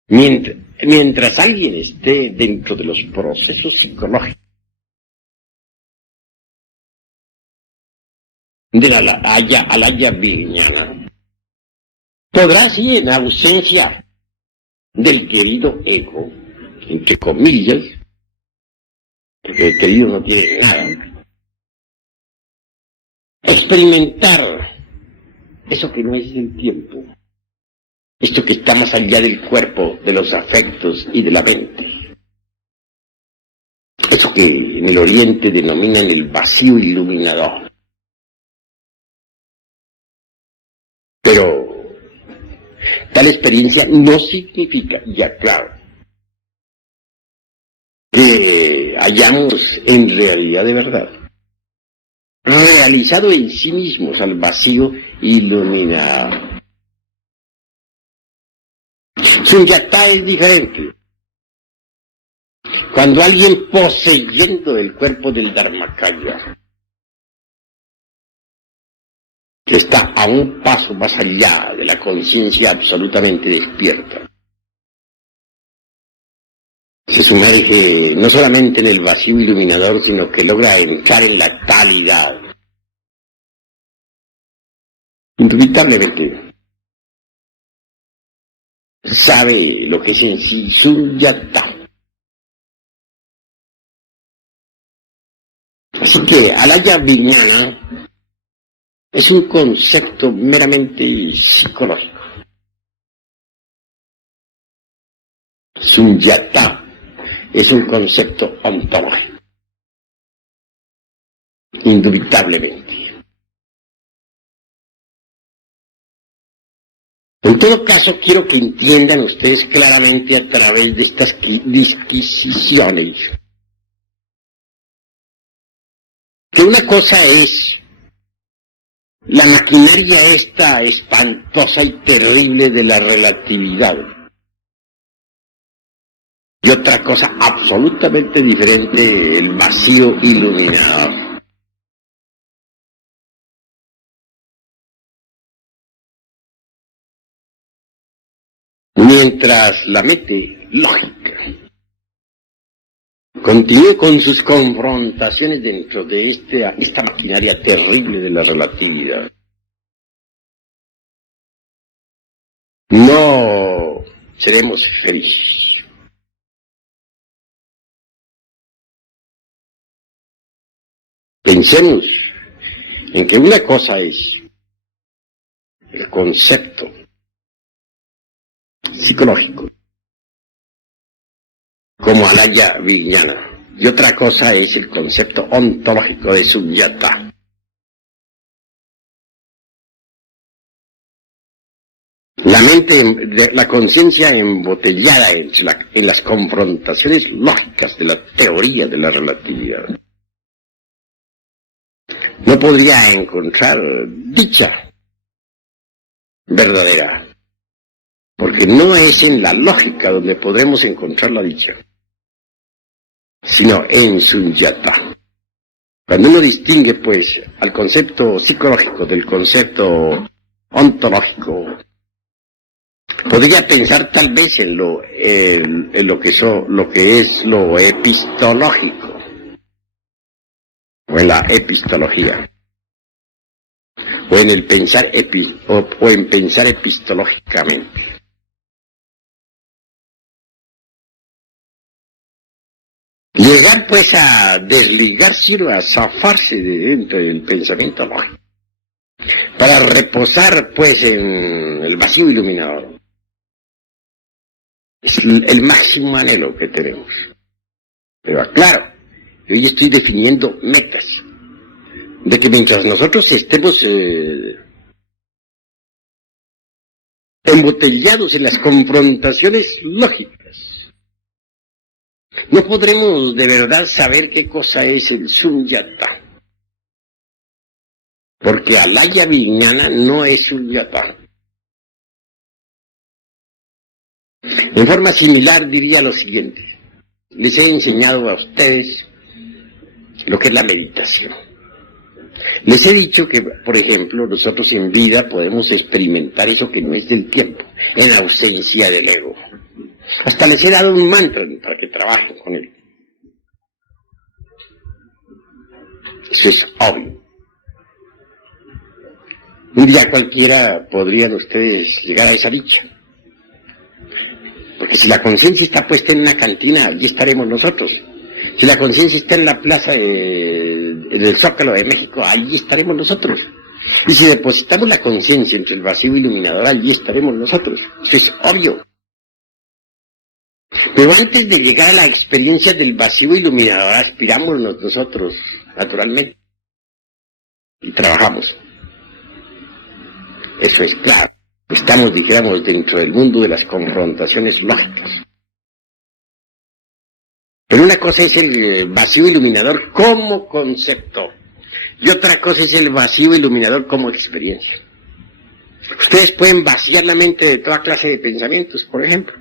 Mientras alguien esté dentro de los procesos psicológicos de la alaya vijnana, podrá así, en ausencia del querido ego, entre comillas, porque el querido no tiene nada, experimentar eso que no es el tiempo, esto que está más allá del cuerpo, de los afectos y de la mente, eso que en el Oriente denominan el vacío iluminador. Pero tal experiencia no significa, ya claro, que hayamos en realidad de verdad realizado en sí mismos al vacío iluminado. Sunyata es diferente. Cuando alguien poseyendo el cuerpo del Dharmakaya, que está a un paso más allá de la conciencia absolutamente despierta, se sumerge no solamente en el vacío iluminador, sino que logra entrar en la talidad. Indubitablemente sabe lo que es en sí sunyata. Así que alaya vijnana es un concepto meramente psicológico. Sunyata es un concepto ontológico, indubitablemente. En todo caso, quiero que entiendan ustedes claramente a través de estas disquisiciones que una cosa es la maquinaria esta espantosa y terrible de la relatividad, y otra cosa absolutamente diferente, el vacío iluminador. Mientras la mente lógica continúe con sus confrontaciones dentro de esta maquinaria terrible de la relatividad, no seremos felices. Pensemos en que una cosa es el concepto psicológico, como alaya vijnana, y otra cosa es el concepto ontológico de sunyata. La mente, la conciencia embotellada en las confrontaciones lógicas de la teoría de la relatividad no podría encontrar dicha verdadera, Porque no es en la lógica donde podremos encontrar la dicha, sino en Sunyata. Cuando uno distingue, pues, al concepto psicológico del concepto ontológico, podría pensar tal vez en lo que es lo epistológico, o en la epistología, o en el pensar o en pensar epistológicamente. Llegar pues a desligarse, a zafarse de dentro del pensamiento lógico, para reposar pues en el vacío iluminador. Es el máximo anhelo que tenemos. Pero aclaro, yo ya estoy definiendo metas, de que mientras nosotros estemos embotellados en las confrontaciones lógicas, no podremos de verdad saber qué cosa es el Sunyata. Porque Alaya Vijnana no es Sunyata. En forma similar diría lo siguiente. Les he enseñado a ustedes lo que es la meditación. Les he dicho que, por ejemplo, nosotros en vida podemos experimentar eso que no es del tiempo, en ausencia del ego. Hasta les he dado un mantra para que trabajen con él. Eso es obvio. Un día cualquiera podrían ustedes llegar a esa dicha. Porque si la conciencia está puesta en una cantina, allí estaremos nosotros. Si la conciencia está en la plaza del Zócalo de México, allí estaremos nosotros. Y si depositamos la conciencia entre el vacío iluminador, allí estaremos nosotros. Eso es obvio. Pero antes de llegar a la experiencia del vacío iluminador, aspiramos nosotros, naturalmente. Y trabajamos. Eso es claro. Estamos, dijéramos, dentro del mundo de las confrontaciones lógicas. Pero una cosa es el vacío iluminador como concepto, y otra cosa es el vacío iluminador como experiencia. Ustedes pueden vaciar la mente de toda clase de pensamientos, por ejemplo,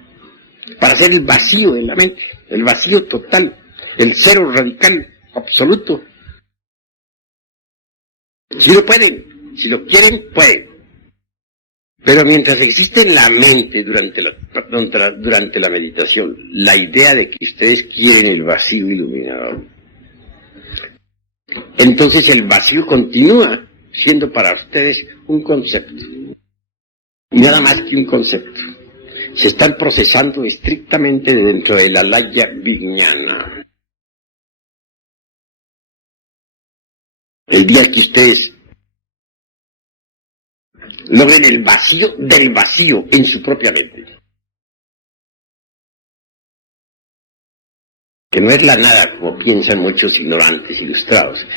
para hacer el vacío en la mente, el vacío total, el cero radical, absoluto. Si lo pueden, si lo quieren, pueden. Pero mientras existe en la mente durante la meditación la idea de que ustedes quieren el vacío iluminador, entonces el vacío continúa siendo para ustedes un concepto. Y nada más que un concepto. Se están procesando estrictamente dentro de la Alaya Vijnana. El día que ustedes logren el vacío del vacío en su propia mente, que no es la nada como piensan muchos ignorantes ilustrados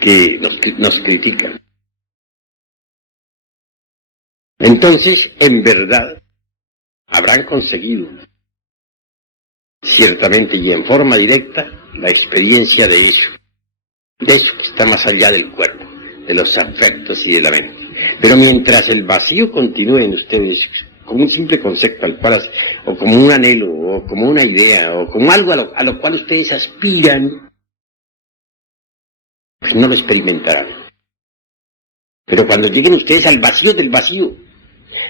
que nos critican. Entonces, en verdad, habrán conseguido ciertamente y en forma directa la experiencia de eso que está más allá del cuerpo, de los afectos y de la mente. Pero mientras el vacío continúe en ustedes como un simple concepto al cual, o como un anhelo, o como una idea, o como algo a lo cual ustedes aspiran, pues no lo experimentarán. Pero cuando lleguen ustedes al vacío del vacío,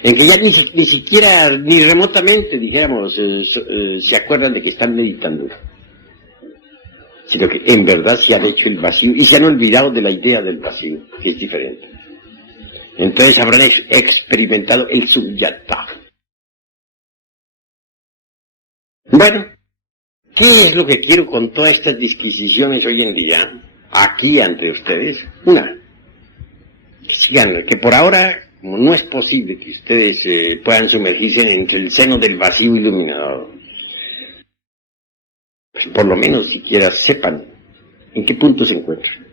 en que ya ni siquiera, ni remotamente, dijéramos, se acuerdan de que están meditando, sino que en verdad se han hecho el vacío y se han olvidado de la idea del vacío, que es diferente. Entonces habrán experimentado el Sunyata. Bueno, ¿qué es lo que quiero con todas estas disquisiciones hoy en día, aquí ante ustedes? Una, que sigan, que por ahora, como no es posible que ustedes puedan sumergirse entre el seno del vacío iluminador, pues por lo menos siquiera sepan en qué punto se encuentran.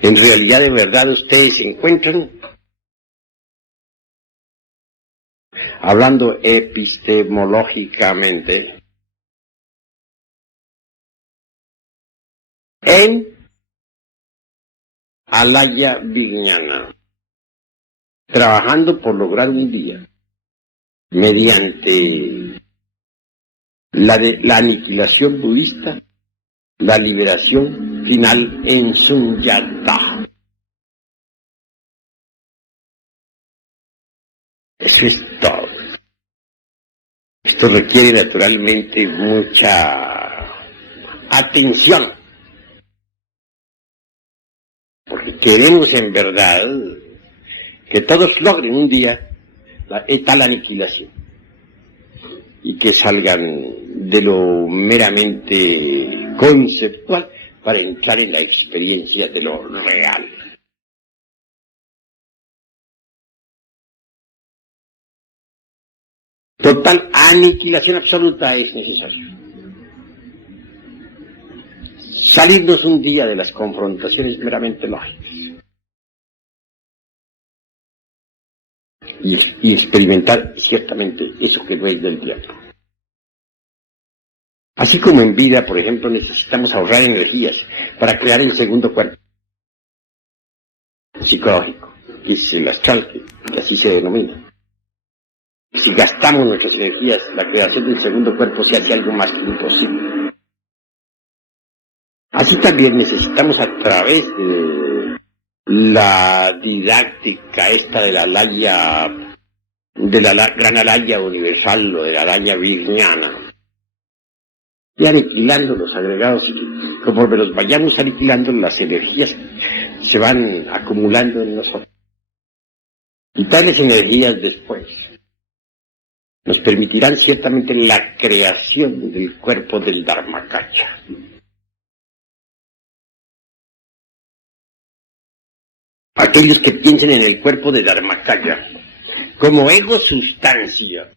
En realidad, de verdad, ustedes se encuentran, hablando epistemológicamente, en Alaya Vijnana, trabajando por lograr un día mediante la aniquilación budista, la liberación final en Sunyata. Eso es todo. Esto requiere naturalmente mucha atención, porque queremos en verdad que todos logren un día tal aniquilación y que salgan de lo meramente conceptual para entrar en la experiencia de lo real. Total aniquilación absoluta es necesario. Salirnos un día de las confrontaciones meramente lógicas y experimentar ciertamente eso que no es del tiempo. Así como en vida, por ejemplo, necesitamos ahorrar energías para crear el segundo cuerpo psicológico, que es el astral, que así se denomina. Si gastamos nuestras energías, la creación del segundo cuerpo se hace algo más que imposible. Así también necesitamos, a través de la didáctica esta de la alaya, de la gran alaya universal o de la alaya virgniana, y aniquilando los agregados, conforme los vayamos aniquilando, las energías se van acumulando en nosotros. Y tales energías después nos permitirán ciertamente la creación del cuerpo del Dharmakaya. Aquellos que piensen en el cuerpo de Dharmakaya como ego sustancia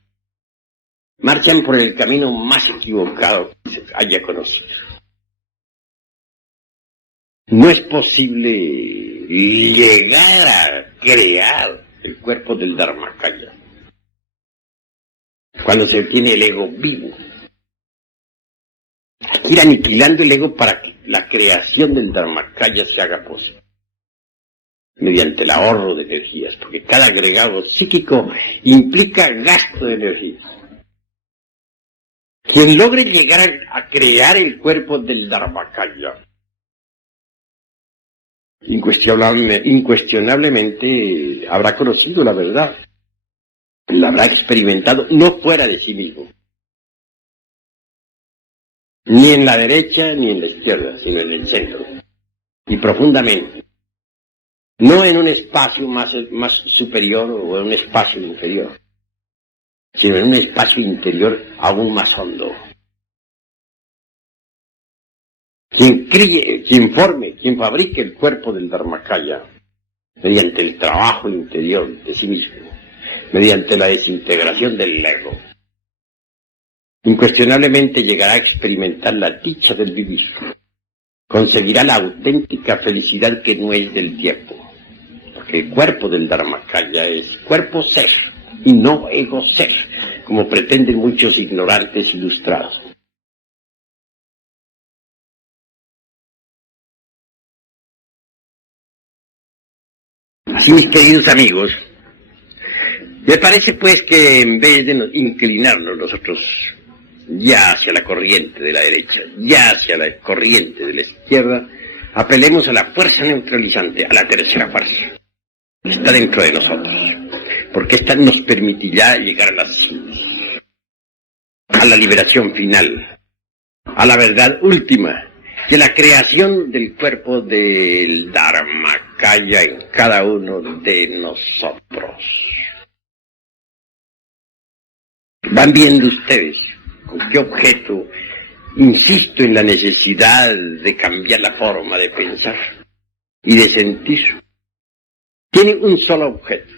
marchan por el camino más equivocado que se haya conocido. No es posible llegar a crear el cuerpo del Dharmakaya cuando se tiene el ego vivo. Hay que ir aniquilando el ego para que la creación del Dharmakaya se haga posible, mediante el ahorro de energías, porque cada agregado psíquico implica gasto de energías. Quien logre llegar a crear el cuerpo del Dharmakaya, incuestionablemente habrá conocido la verdad, la habrá experimentado no fuera de sí mismo, ni en la derecha ni en la izquierda, sino en el centro, y profundamente, no en un espacio más superior o en un espacio inferior, sino en un espacio interior aún más hondo. Quien forme, quien fabrique el cuerpo del Dharmakaya, mediante el trabajo interior de sí mismo, mediante la desintegración del ego, incuestionablemente llegará a experimentar la dicha del vivir, conseguirá la auténtica felicidad que no es del tiempo, porque el cuerpo del Dharmakaya es cuerpo ser y no ego ser, como pretenden muchos ignorantes ilustrados. Así, mis queridos amigos, me parece pues que en vez de inclinarnos nosotros ya hacia la corriente de la derecha, ya hacia la corriente de la izquierda, apelemos a la fuerza neutralizante, a la tercera fuerza. Está dentro de nosotros, porque esta nos permitirá llegar a la síntesis, a la liberación final, a la verdad última, de la creación del cuerpo del Dharmakaya en cada uno de nosotros. Van viendo ustedes con qué objeto insisto en la necesidad de cambiar la forma de pensar y de sentir. Tiene un solo objeto: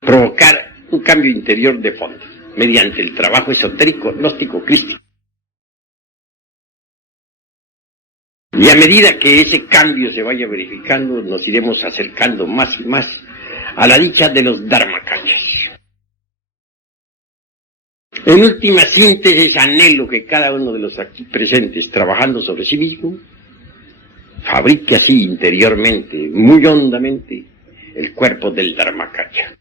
provocar un cambio interior de fondo mediante el trabajo esotérico, gnóstico, crístico. Y a medida que ese cambio se vaya verificando, nos iremos acercando más y más a la dicha de los Dharmakayas. En última síntesis, anhelo que cada uno de los aquí presentes, trabajando sobre sí mismo, fabrique así interiormente, muy hondamente, el cuerpo del Dharmakaya.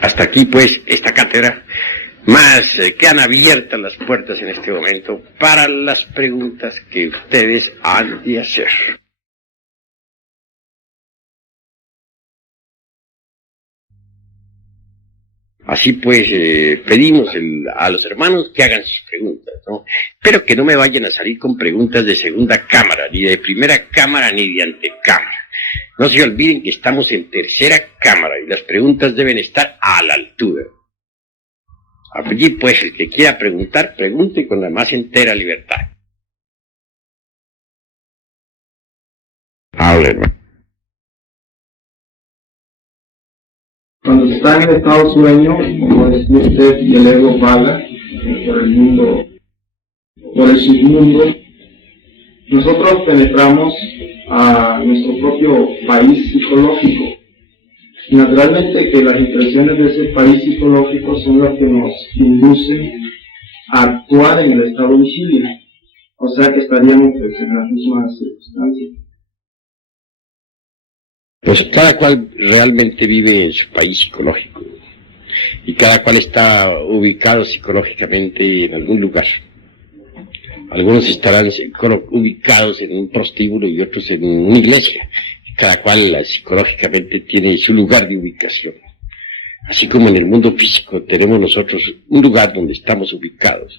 Hasta aquí, pues, esta cátedra. Más quedan abiertas las puertas en este momento para las preguntas que ustedes han de hacer. Así pues, pedimos a los hermanos que hagan sus preguntas, ¿no? Pero que no me vayan a salir con preguntas de segunda cámara, ni de primera cámara, ni de antecámara. No se olviden que estamos en tercera cámara y las preguntas deben estar a la altura. Allí, pues, el que quiera preguntar, pregunte con la más entera libertad. Hablen. Cuando se está en estado sueño, como decía usted, y el ego vaga por el mundo, por el submundo, nosotros penetramos a nuestro propio país psicológico. Naturalmente que las impresiones de ese país psicológico son las que nos inducen a actuar en el estado vigilia, o sea que estaríamos pues, en las mismas circunstancias. Pues cada cual realmente vive en su país psicológico y cada cual está ubicado psicológicamente en algún lugar. Algunos estarán ubicados en un prostíbulo y otros en una iglesia. Cada cual psicológicamente tiene su lugar de ubicación. Así como en el mundo físico tenemos nosotros un lugar donde estamos ubicados.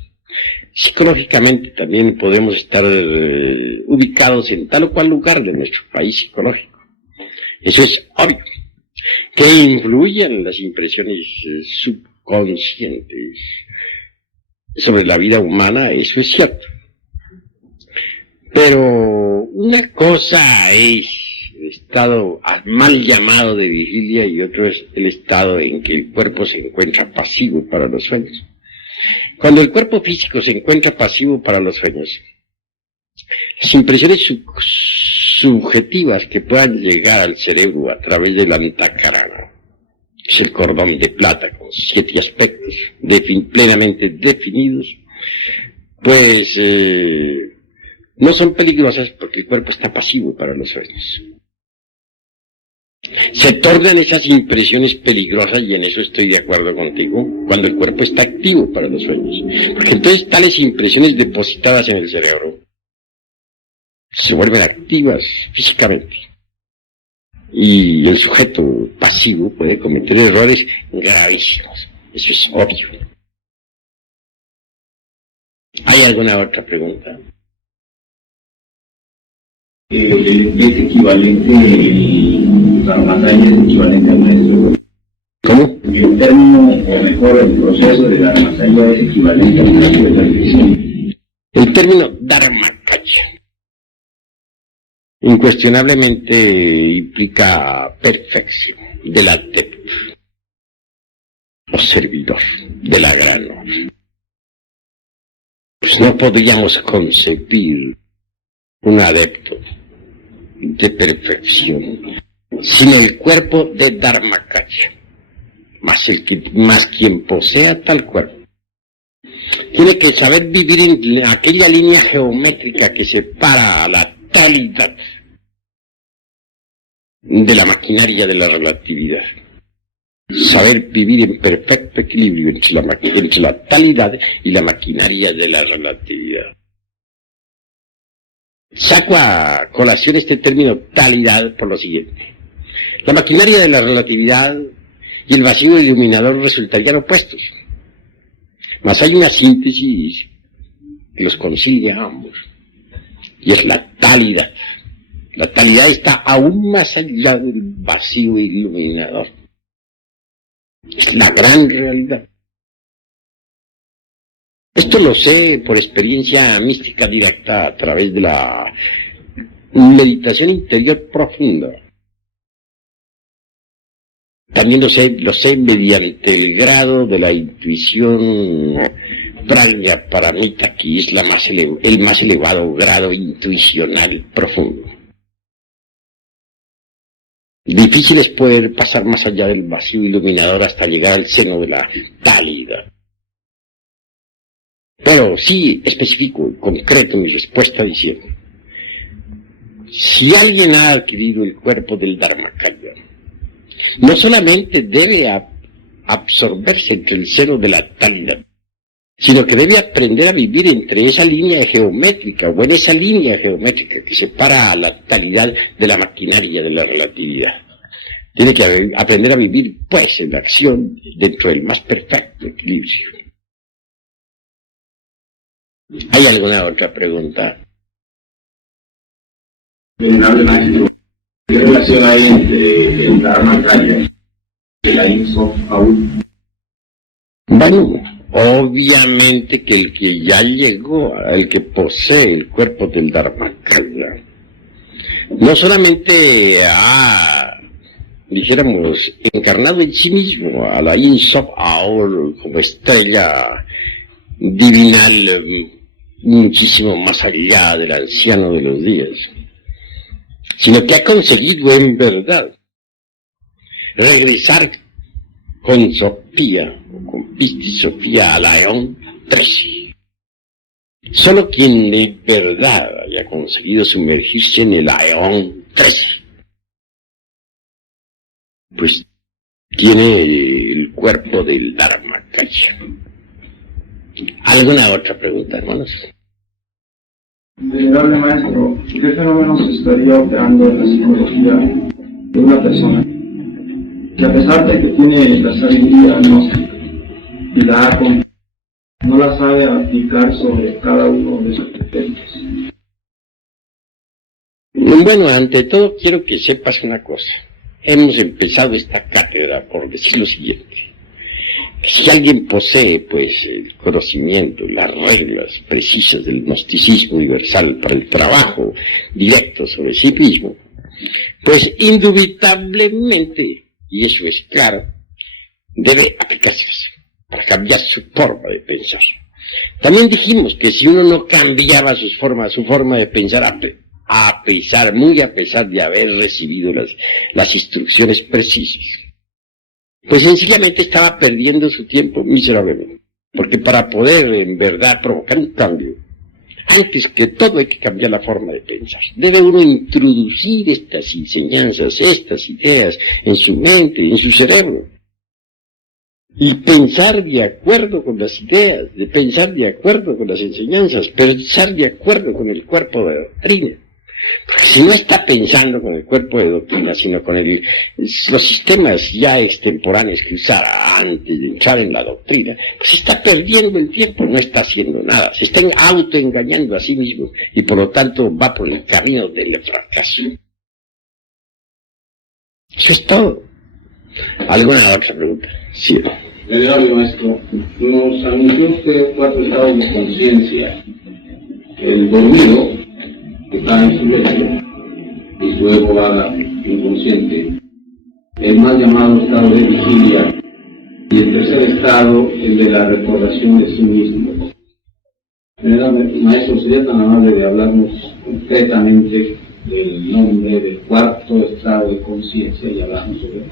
Psicológicamente también podemos estar ubicados en tal o cual lugar de nuestro país psicológico. Eso es obvio. Que influyen las impresiones subconscientes sobre la vida humana, eso es cierto. Pero una cosa es el estado mal llamado de vigilia y otro es el estado en que el cuerpo se encuentra pasivo para los sueños. Cuando el cuerpo físico se encuentra pasivo para los sueños, las impresiones subjetivas que puedan llegar al cerebro a través del antakarana, es el cordón de plata con 7 aspectos plenamente definidos, pues no son peligrosas porque el cuerpo está pasivo para los sueños. Se tornan esas impresiones peligrosas, y en eso estoy de acuerdo contigo, cuando el cuerpo está activo para los sueños. Porque entonces tales impresiones depositadas en el cerebro se vuelven activas físicamente. Y el sujeto pasivo puede cometer errores gravísimos. Eso es obvio. ¿Hay alguna otra pregunta? Es equivalente, el Dharmakaya es equivalente al maestro. ¿Cómo? El término, o mejor, el proceso de Dharmakaya es equivalente al maestro de la dirección. El término Dharmakaya incuestionablemente implica perfección del adepto o servidor de la gran obra. Pues no podríamos concebir un adepto de perfección sin el cuerpo de Dharmakaya, más quien posea tal cuerpo. Tiene que saber vivir en aquella línea geométrica que separa a la talidad de la maquinaria de la relatividad. Saber vivir en perfecto equilibrio entre la talidad y la maquinaria de la relatividad. Saco a colación este término talidad por lo siguiente. La maquinaria de la relatividad y el vacío iluminador resultarían opuestos. Mas hay una síntesis que los concilia a ambos. Y es la talidad. La talidad está aún más allá del vacío iluminador. Es la gran realidad. Esto lo sé por experiencia mística directa a través de la meditación interior profunda. También lo sé mediante el grado de la intuición prajna paramita, que es el más elevado grado intuicional profundo. Difícil es poder pasar más allá del vacío iluminador hasta llegar al seno de la talidad. Pero sí especifico, concreto mi respuesta diciendo, Si alguien ha adquirido el cuerpo del Dharmakaya, no solamente debe absorberse entre el seno de la talidad, sino que debe aprender a vivir entre esa línea geométrica, o en esa línea geométrica que separa a la talidad de la maquinaria de la relatividad. Tiene que aprender a vivir, pues, en la acción dentro del más perfecto equilibrio. ¿Hay alguna otra pregunta? Venerable maestro, ¿qué relación hay entre el Dharmakaya y la Insof aún? Bueno, obviamente que el que ya llegó, el que posee el cuerpo del Dharmakaya, no solamente ha, dijéramos, encarnado en sí mismo a la Insof Aur como estrella divinal muchísimo más allá del anciano de los días, sino que ha conseguido en verdad regresar con Sofía, o con Pistis Sofía, a la Eón 13. Solo quien de verdad haya conseguido sumergirse en el Eón 13, pues tiene el cuerpo del Dharmakaya. ¿Alguna otra pregunta, hermanos? Venerable maestro, ¿qué fenómenos estaría operando en la psicología de una persona que, a pesar de que tiene la sabiduría gnóstica y no la sabe aplicar sobre cada uno de sus defectos? Bueno, ante todo quiero que sepas una cosa. Hemos empezado esta cátedra por decir lo siguiente. Si alguien posee, pues, el conocimiento, las reglas precisas del gnosticismo universal para el trabajo directo sobre sí mismo, pues indubitablemente, y eso es claro, debe aplicárselas para cambiar su forma de pensar. También dijimos que si uno no cambiaba su forma de pensar, a pesar de haber recibido las instrucciones precisas, pues sencillamente estaba perdiendo su tiempo miserablemente. Porque para poder en verdad provocar un cambio, antes que todo hay que cambiar la forma de pensar. Debe uno introducir estas enseñanzas, estas ideas en su mente, en su cerebro. Y pensar de acuerdo con las ideas, de pensar de acuerdo con las enseñanzas, pensar de acuerdo con el cuerpo de doctrina. Porque si no está pensando con el cuerpo de doctrina, sino con los sistemas ya extemporáneos que usara antes de entrar en la doctrina, pues está perdiendo el tiempo, no está haciendo nada, se está autoengañando a sí mismo y por lo tanto va por el camino del fracaso. Eso es todo. ¿Alguna otra pregunta? Sí. Venerable maestro, nos anunció usted 4 estados de conciencia: el dormido, que está en su lecho y luego va inconsciente, el mal llamado estado de vigilia, y el tercer estado, el de la recordación de sí mismo. Maestro, ¿sería tan amable de hablarnos concretamente del nombre del cuarto estado de conciencia y hablarnos sobre él?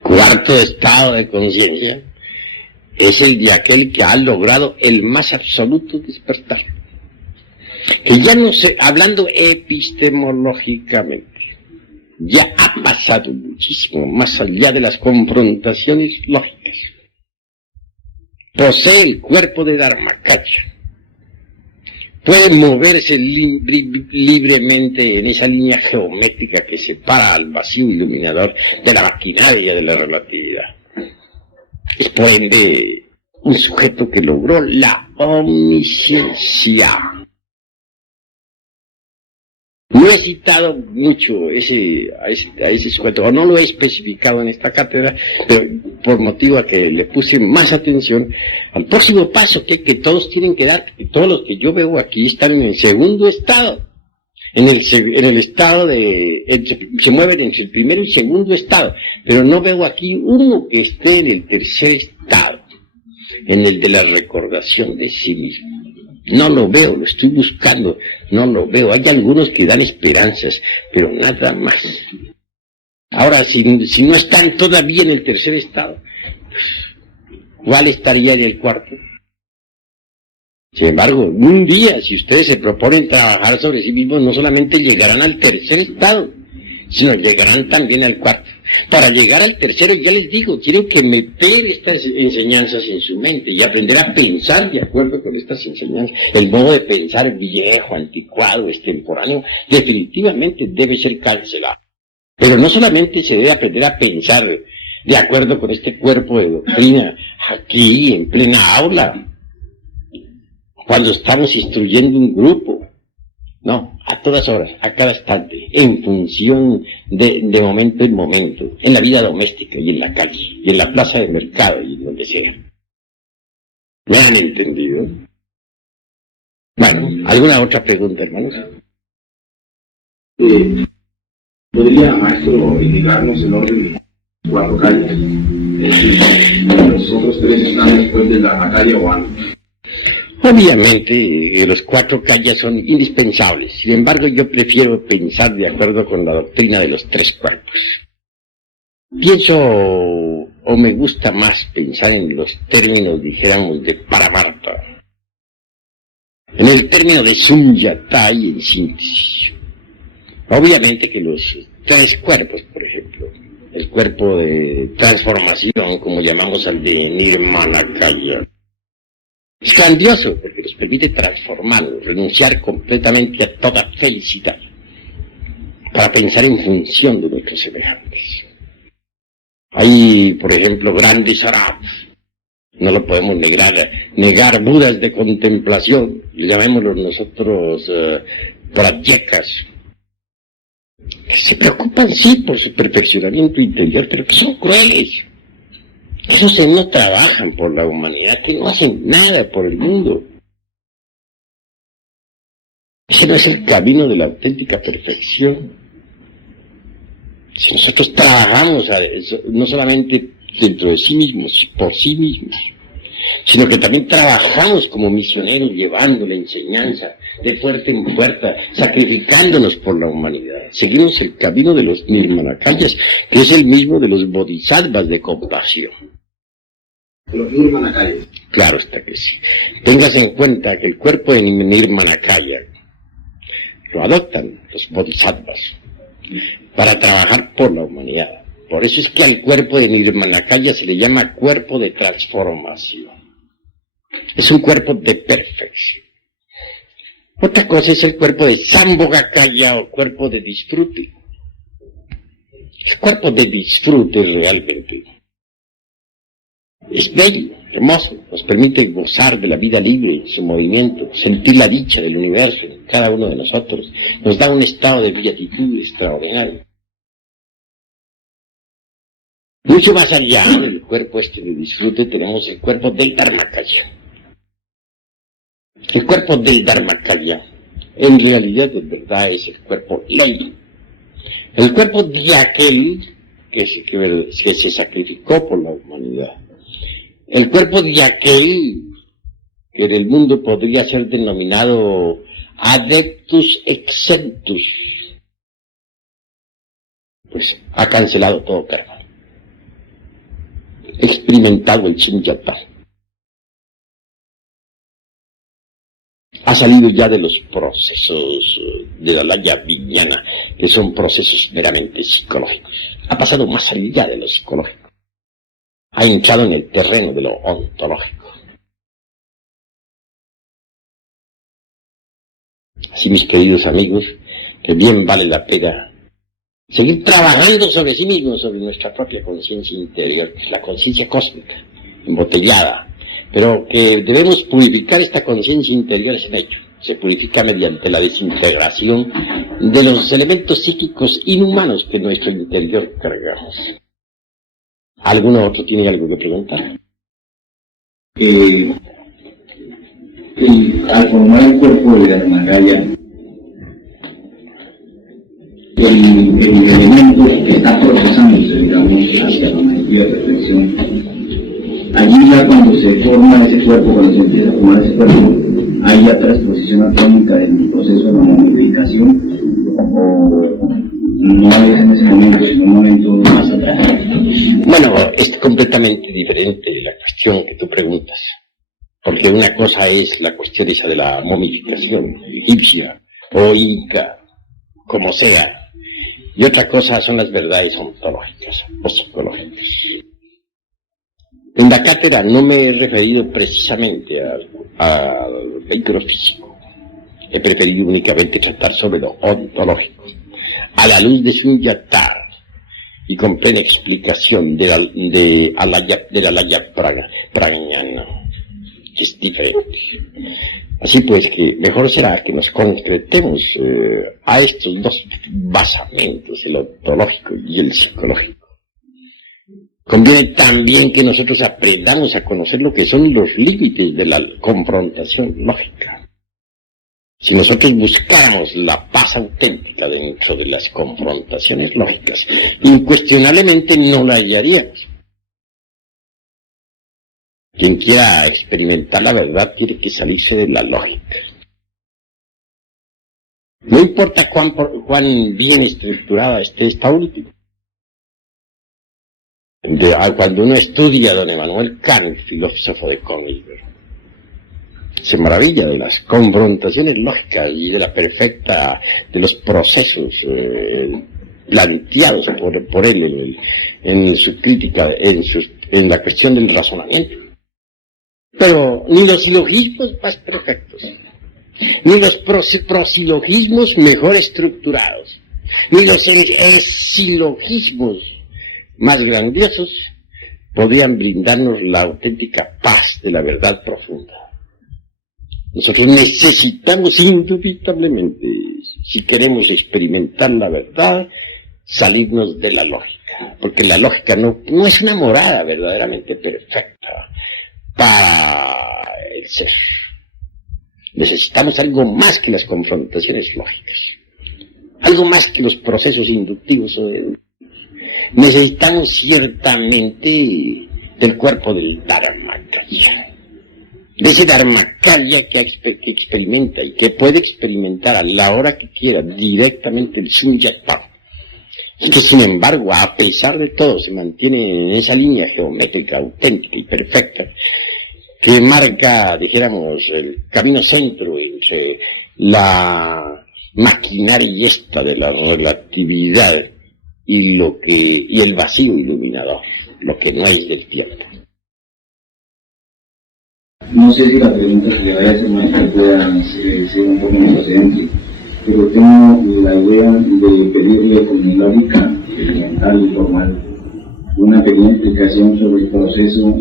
Cuarto estado de conciencia es el de aquel que ha logrado el más absoluto despertar. Que ya no sé, hablando epistemológicamente, ya ha pasado muchísimo más allá de las confrontaciones lógicas. Posee el cuerpo de Dharmakaya. Puede moverse libremente en esa línea geométrica que separa al vacío iluminador de la maquinaria de la relatividad. Es por ende un sujeto que logró la omnisciencia. No he citado mucho a ese sujeto, o no lo he especificado en esta cátedra, pero por motivo a que le puse más atención al próximo paso que todos tienen que dar, que todos los que yo veo aquí están en el segundo estado, en el estado se mueven entre el primero y segundo estado, pero no veo aquí uno que esté en el tercer estado, en el de la recordación de sí mismo. No lo veo, lo estoy buscando, no lo veo. Hay algunos que dan esperanzas, pero nada más. Ahora, si no están todavía en el tercer estado, ¿cuál estaría en el cuarto? Sin embargo, un día, si ustedes se proponen trabajar sobre sí mismos, no solamente llegarán al tercer estado, sino llegarán también al cuarto. Para llegar al tercero, ya les digo, quiero que meter estas enseñanzas en su mente y aprender a pensar de acuerdo con estas enseñanzas. El modo de pensar viejo, anticuado, extemporáneo, definitivamente debe ser cancelado. Pero no solamente se debe aprender a pensar de acuerdo con este cuerpo de doctrina, aquí, en plena aula, cuando estamos instruyendo un grupo. No, a todas horas, a cada instante, en función de momento en momento, en la vida doméstica y en la calle, y en la plaza de mercado y donde sea. ¿Me han entendido? Bueno, ¿alguna otra pregunta, hermanos? ¿Podría, maestro, indicarnos el orden de 4 calles? Es decir, los otros 3 están después de la calle o antes. Obviamente, los 4 calles son indispensables. Sin embargo, yo prefiero pensar de acuerdo con la doctrina de los 3 cuerpos. Pienso, o me gusta más pensar en los términos, dijéramos, de Paramarta. En el término de Sunyata y en síntesis. Obviamente que los 3 cuerpos, por ejemplo, el cuerpo de transformación, como llamamos al de Nirmanakaya, es grandioso porque nos permite transformarnos, renunciar completamente a toda felicidad para pensar en función de nuestros semejantes. Hay, por ejemplo, grandes arabs, no lo podemos negar budas de contemplación, llamémoslos nosotros pratyecas, que se preocupan sí por su perfeccionamiento interior, pero que son crueles. Esos que no trabajan por la humanidad, que no hacen nada por el mundo. Ese no es el camino de la auténtica perfección. Si nosotros trabajamos no solamente dentro de sí mismos, por sí mismos, sino que también trabajamos como misioneros llevando la enseñanza de puerta en puerta, sacrificándonos por la humanidad. Seguimos el camino de los Nirmanakayas, que es el mismo de los bodhisattvas de compasión. Los Nirmanakayas. Claro está que sí. Téngase en cuenta que el cuerpo de Nirmanakaya lo adoptan los bodhisattvas para trabajar por la humanidad. Por eso es que al cuerpo de Nirmanakaya se le llama cuerpo de transformación. Es un cuerpo de perfección. Otra cosa es el cuerpo de Sambhogakaya o cuerpo de disfrute. El cuerpo de disfrute realmente es bello, hermoso, nos permite gozar de la vida libre, su movimiento, sentir la dicha del universo en cada uno de nosotros, nos da un estado de beatitud extraordinario. Mucho más allá del cuerpo de disfrute tenemos el cuerpo del Dharmakaya. El cuerpo del Dharmakaya, en realidad, de verdad, es el cuerpo ley. El cuerpo de aquel que se sacrificó por la humanidad. El cuerpo de aquel que en el mundo podría ser denominado adeptus exentus, pues ha cancelado todo karma, experimentado el Sunyata, ha salido ya de los procesos de la Laya Vijnana, que son procesos meramente psicológicos, ha pasado más allá de lo psicológico. Ha entrado en el terreno de lo ontológico. Así, mis queridos amigos, que bien vale la pena seguir trabajando sobre sí mismos, sobre nuestra propia conciencia interior, que es la conciencia cósmica, embotellada, pero que debemos purificar esta conciencia interior, es un hecho. Se purifica mediante la desintegración de los elementos psíquicos inhumanos que en nuestro interior cargamos. ¿Alguno otro tiene algo que preguntar? Al formar el cuerpo de Dharmakaya, el elemento que está procesándose, digamos, hacia la maestría de perfección, allí ya cuando se forma ese cuerpo, cuando se empieza a formar ese cuerpo, hay ya transposición atómica en el proceso de la momificación, o no es en ese momento, sino un momento más atrás. Bueno, es completamente diferente la cuestión que tú preguntas. Porque una cosa es la cuestión esa de la momificación egipcia o inca, como sea, y otra cosa son las verdades ontológicas o psicológicas. En la cátedra no me he referido precisamente al vehículo físico. He preferido únicamente tratar sobre lo ontológico, a la luz de Sunyatar y con plena explicación de la Laya Prajnana, que es diferente. Así pues, que mejor será que nos concretemos a estos dos basamentos, el ontológico y el psicológico. Conviene también que nosotros aprendamos a conocer lo que son los límites de la confrontación lógica. Si nosotros buscáramos la paz auténtica dentro de las confrontaciones lógicas, incuestionablemente no la hallaríamos. Quien quiera experimentar la verdad tiene que salirse de la lógica. No importa cuán bien estructurada esté esta última. Cuando uno estudia a don Emmanuel Kant, filósofo de Königsberg, se maravilla de las confrontaciones lógicas y de de los procesos planteados por él en su crítica, en la cuestión del razonamiento. Pero ni los silogismos más perfectos, ni los prosilogismos mejor estructurados, ni los silogismos más grandiosos podían brindarnos la auténtica paz de la verdad profunda. Nosotros necesitamos indubitablemente, si queremos experimentar la verdad, salirnos de la lógica, porque la lógica no es una morada verdaderamente perfecta para el ser. Necesitamos algo más que las confrontaciones lógicas, algo más que los procesos inductivos o deductivos. Necesitamos ciertamente del cuerpo del Dharmakaya, de ese Dharmakaya que experimenta y que puede experimentar a la hora que quiera directamente el Sunyata, y que sin embargo, a pesar de todo, se mantiene en esa línea geométrica auténtica y perfecta que marca, dijéramos, el camino centro entre la maquinaria esta de la relatividad y el vacío iluminador, lo que no es del tiempo. No sé si la pregunta que le vaya a hacer maestra pueda ser un poco inocente, pero tengo la idea de pedirle con mi lógica elemental y formal una pequeña explicación sobre el proceso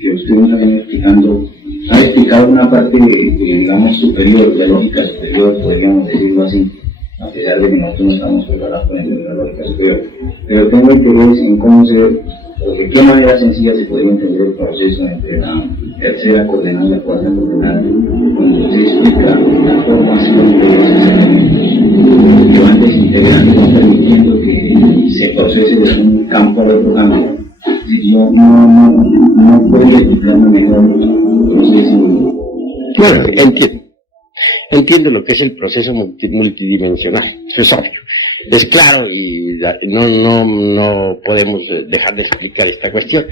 que usted nos está explicando. Ha explicado una parte, digamos, superior, de lógica superior, podríamos decirlo así, a pesar de que nosotros no estamos preparados para entender la lógica superior. Pero tengo interés en cómo o de qué manera sencilla se podría entender el proceso entre la tercera coordenada y la cuarta coordenada, cuando se explica la formación de esos elementos que van desintegrando, permitiendo que se procese de un campo a otro campo. Yo no puedo explicarme mejor, no sé si... Bueno, entiendo lo que es el proceso multidimensional, eso es obvio, es claro, y no podemos dejar de explicar esta cuestión.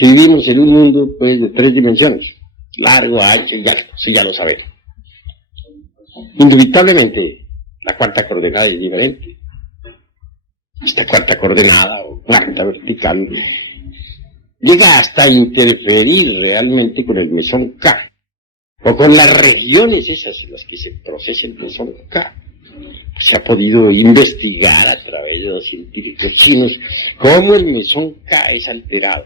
Vivimos en un mundo pues de 3 dimensiones, largo, ancho y alto, eso ya lo sabemos. Indubitablemente, la cuarta coordenada es diferente. Esta cuarta coordenada o cuarta vertical llega hasta interferir realmente con el mesón K, o con las regiones esas en las que se procesa el mesón K. Se ha podido investigar a través de los científicos chinos cómo el mesón K es alterado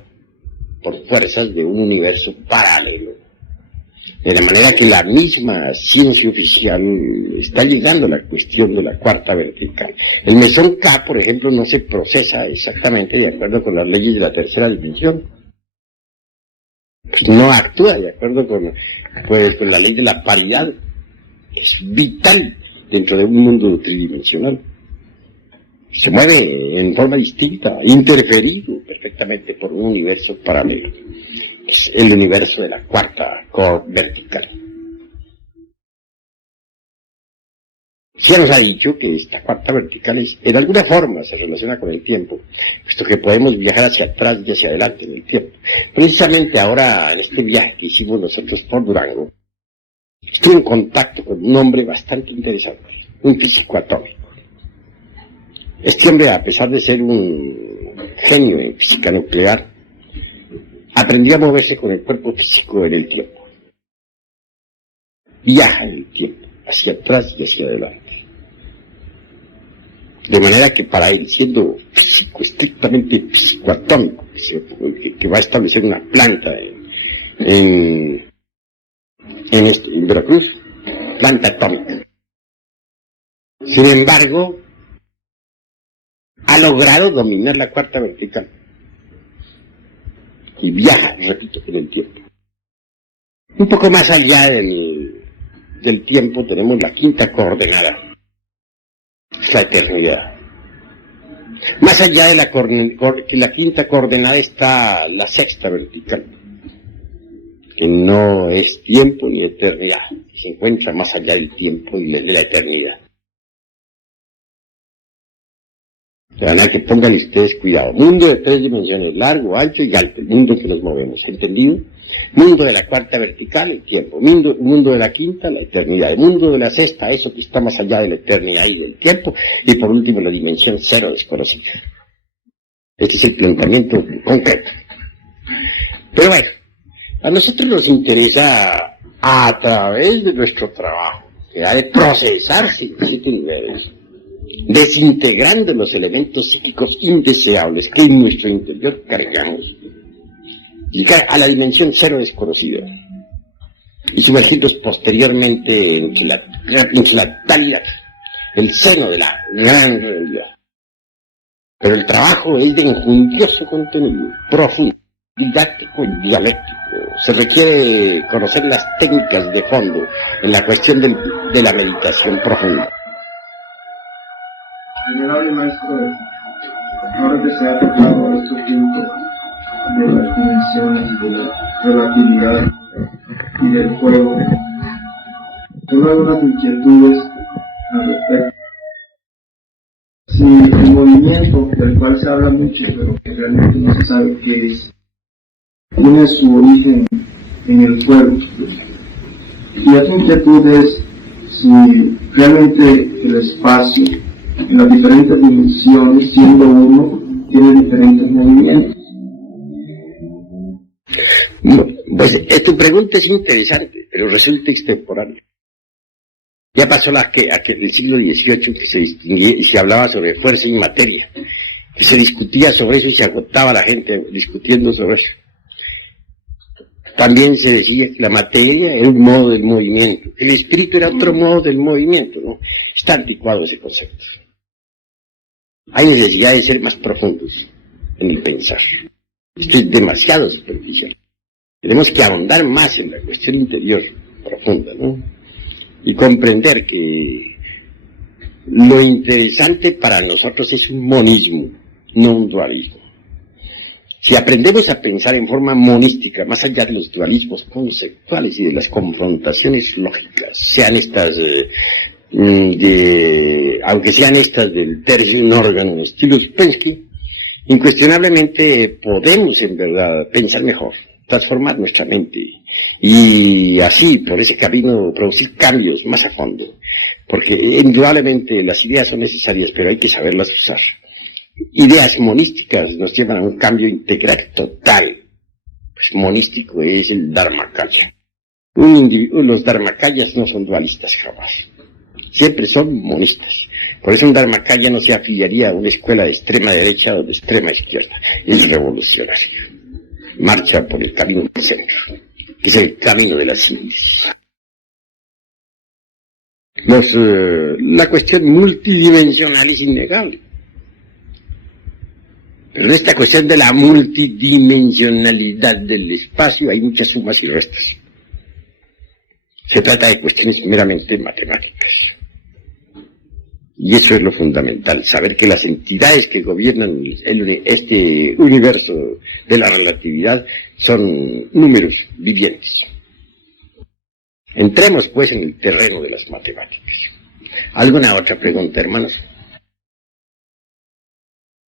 por fuerzas de un universo paralelo. De la manera que la misma ciencia oficial está llegando a la cuestión de la cuarta vertical. El mesón K, por ejemplo, no se procesa exactamente de acuerdo con las leyes de la tercera dimensión. Pues no actúa de acuerdo con la ley de la paridad. Es vital dentro de un mundo tridimensional. Se mueve en forma distinta, interferido perfectamente por un universo paralelo. Es el universo de la cuarta vertical. Se nos ha dicho que esta cuarta vertical en alguna forma se relaciona con el tiempo, puesto que podemos viajar hacia atrás y hacia adelante en el tiempo. Precisamente ahora, en este viaje que hicimos nosotros por Durango, estuve en contacto con un hombre bastante interesante, un físico atómico. Este hombre, a pesar de ser un genio en física nuclear, aprendió a moverse con el cuerpo físico en el tiempo. Viaja en el tiempo, hacia atrás y hacia adelante. De manera que para él, siendo físico, estrictamente físico atómico, que va a establecer una planta en Veracruz, planta atómica. Sin embargo, ha logrado dominar la cuarta vertical. Y viaja, repito, en el tiempo. Un poco más allá del tiempo tenemos la quinta coordenada. Es la eternidad. Más allá de la quinta coordenada está la sexta vertical, que no es tiempo ni eternidad, que se encuentra más allá del tiempo y de la eternidad. De manera que pongan ustedes cuidado. Mundo de 3 dimensiones, largo, ancho y alto, el mundo en que nos movemos, ¿entendido? Mundo de la cuarta vertical, el tiempo. Mundo de la quinta, la eternidad. El mundo de la sexta, eso que está más allá de la eternidad y del tiempo. Y por último, la dimensión cero desconocida. Este es el planteamiento concreto. Pero bueno, a nosotros nos interesa, a través de nuestro trabajo, que ha de procesarse en 7 niveles, desintegrando los elementos psíquicos indeseables que en nuestro interior cargamos, llegar a la dimensión cero desconocida y sumergirnos posteriormente en la totalidad, el seno de la gran realidad. Pero el trabajo es de enjundioso contenido, profundo, didáctico y dialéctico. Se requiere conocer las técnicas de fondo en la cuestión de la meditación profunda. Venerable maestro, ahora que se ha tocado este punto de las dimensiones, de la relatividad y del juego, tengo algunas inquietudes al respecto. Si el movimiento del cual se habla mucho, pero que realmente no se sabe qué es, tiene su origen en el juego, y otra inquietud es si realmente el espacio en las diferentes dimensiones, siendo uno, tiene diferentes movimientos. Pues tu pregunta es interesante, pero resulta extemporánea. Ya pasó el siglo XVIII que se distinguía y se hablaba sobre fuerza y materia, que se discutía sobre eso y se agotaba la gente discutiendo sobre eso. También se decía que la materia era un modo del movimiento, que el espíritu era otro modo del movimiento, ¿no? Está anticuado ese concepto. Hay necesidad de ser más profundos en el pensar. Esto es demasiado superficial. Tenemos que ahondar más en la cuestión interior profunda, ¿no? Y comprender que lo interesante para nosotros es un monismo, no un dualismo. Si aprendemos a pensar en forma monística, más allá de los dualismos conceptuales y de las confrontaciones lógicas, sean estas aunque sean estas del tercio órgano en estilo Uspensky, incuestionablemente podemos en verdad pensar mejor, transformar nuestra mente y así por ese camino producir cambios más a fondo, porque indudablemente las ideas son necesarias, pero hay que saberlas usar. Ideas monísticas nos llevan a un cambio integral total. Pues monístico es el Dharmakaya. Los Dharmakayas no son dualistas jamás. Siempre son monistas. Por eso un Dharmakaya no se afiliaría a una escuela de extrema derecha o de extrema izquierda. Es revolucionario. Marcha por el camino del centro, que es el camino de la síntesis. La cuestión multidimensional es innegable. Pero en esta cuestión de la multidimensionalidad del espacio hay muchas sumas y restas. Se trata de cuestiones meramente matemáticas. Y eso es lo fundamental, saber que las entidades que gobiernan este universo de la relatividad son números vivientes. Entremos pues en el terreno de las matemáticas. ¿Alguna otra pregunta, hermanos?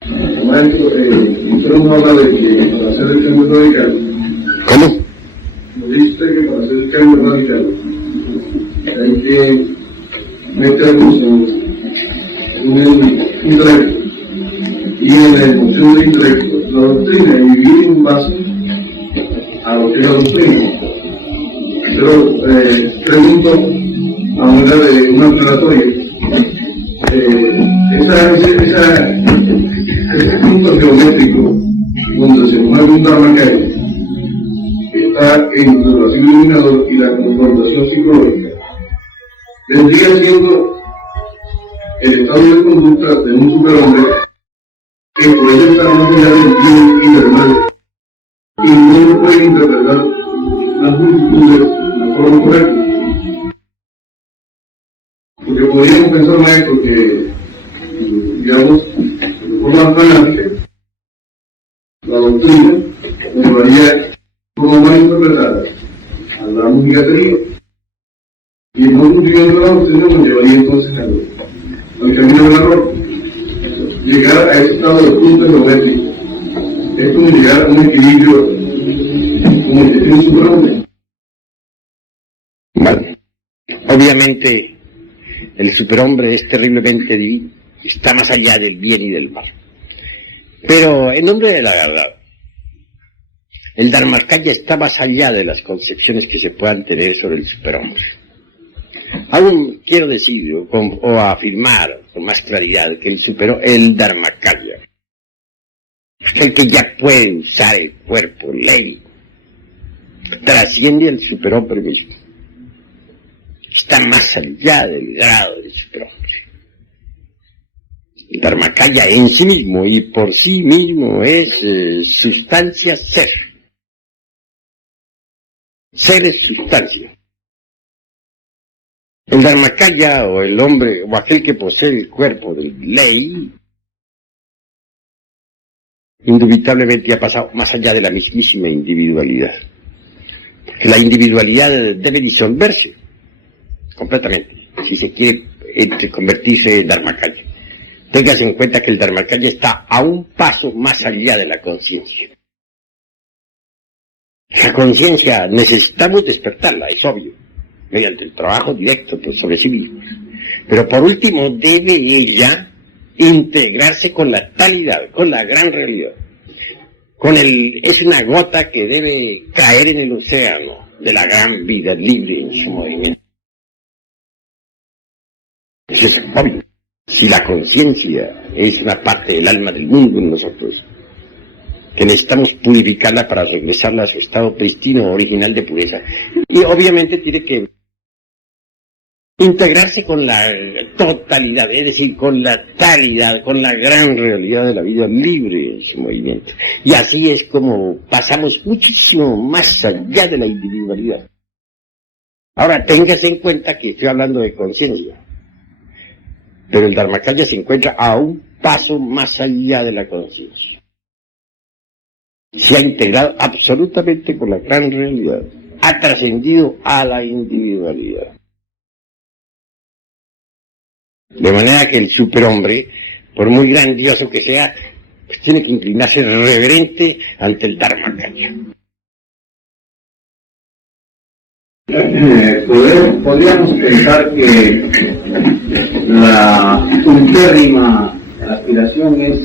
Maestro, usted nos habla de que para hacer el cambio radical. ¿Cómo? Nos dice usted que para hacer el cambio radical hay que meternos en el intelecto. Y en la emoción del intelecto, la doctrina divide en base a lo que es la doctrina. Pero pregunto, a manera de una aclaratoria, ese punto geométrico donde se nos un Dharmakaya está entre el vacío iluminador y la confrontación psicológica, vendría siendo el estado de conducta de un superhombre que puede estar más allá del bien y del mal y no puede interpretar las multitudes de la forma correcta. Porque podríamos pensar, maestro, que, digamos, de forma fanática, la doctrina llevaría como más interpretada a la musicatería, y el no cumplimiento de la doctrina nos llevaría entonces al camino del error. Llegar a ese estado de punto geométrico es como llegar a un equilibrio como el que tiene un superhombre. Vale. Obviamente, el superhombre es terriblemente divino, está más allá del bien y del mal. Pero en nombre de la verdad, el Dharmakaya está más allá de las concepciones que se puedan tener sobre el superhombre. Aún quiero decir o afirmar con más claridad que el Dharmakaya, el que ya puede usar el cuerpo, ley, trasciende al superhombre mismo. Está más allá del grado del superhombre. El Dharmakaya en sí mismo y por sí mismo es sustancia ser. Ser es sustancia. El Dharmakaya o el hombre o aquel que posee el cuerpo de ley indubitablemente ha pasado más allá de la mismísima individualidad. Porque la individualidad debe disolverse completamente si se quiere convertirse en Dharmakaya. Téngase en cuenta que el Dharmakaya está a un paso más allá de la conciencia. La conciencia necesitamos despertarla, es obvio, mediante el trabajo directo sobre sí mismos. Pero por último debe ella integrarse con la talidad, con la gran realidad. Es una gota que debe caer en el océano de la gran vida libre en su movimiento. Eso es obvio. Si la conciencia es una parte del alma del mundo en nosotros, que necesitamos purificarla para regresarla a su estado pristino, original de pureza. Y obviamente tiene que integrarse con la totalidad, es decir, con la talidad, con la gran realidad de la vida libre en su movimiento. Y así es como pasamos muchísimo más allá de la individualidad. Ahora, téngase en cuenta que estoy hablando de conciencia, pero el Dharmakaya se encuentra a un paso más allá de la conciencia. Se ha integrado absolutamente con la gran realidad, ha trascendido a la individualidad. De manera que el superhombre, por muy grandioso que sea, pues tiene que inclinarse reverente ante el Dharmakaya. Podríamos pensar que la ultérrima aspiración es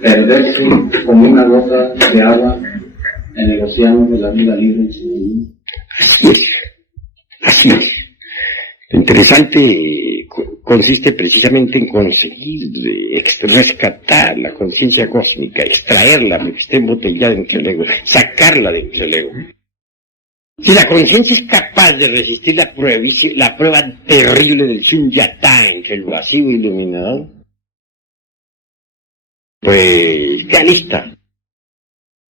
perderse como una gota de agua en el océano de la vida libre en su mundo. Así es. Lo interesante consiste precisamente en conseguir rescatar la conciencia cósmica, extraerla porque está embotellada entre el ego, sacarla de entre el ego. Si la conciencia es capaz de resistir la prueba terrible del Sunyata entre el vacío iluminador, pues ya lista,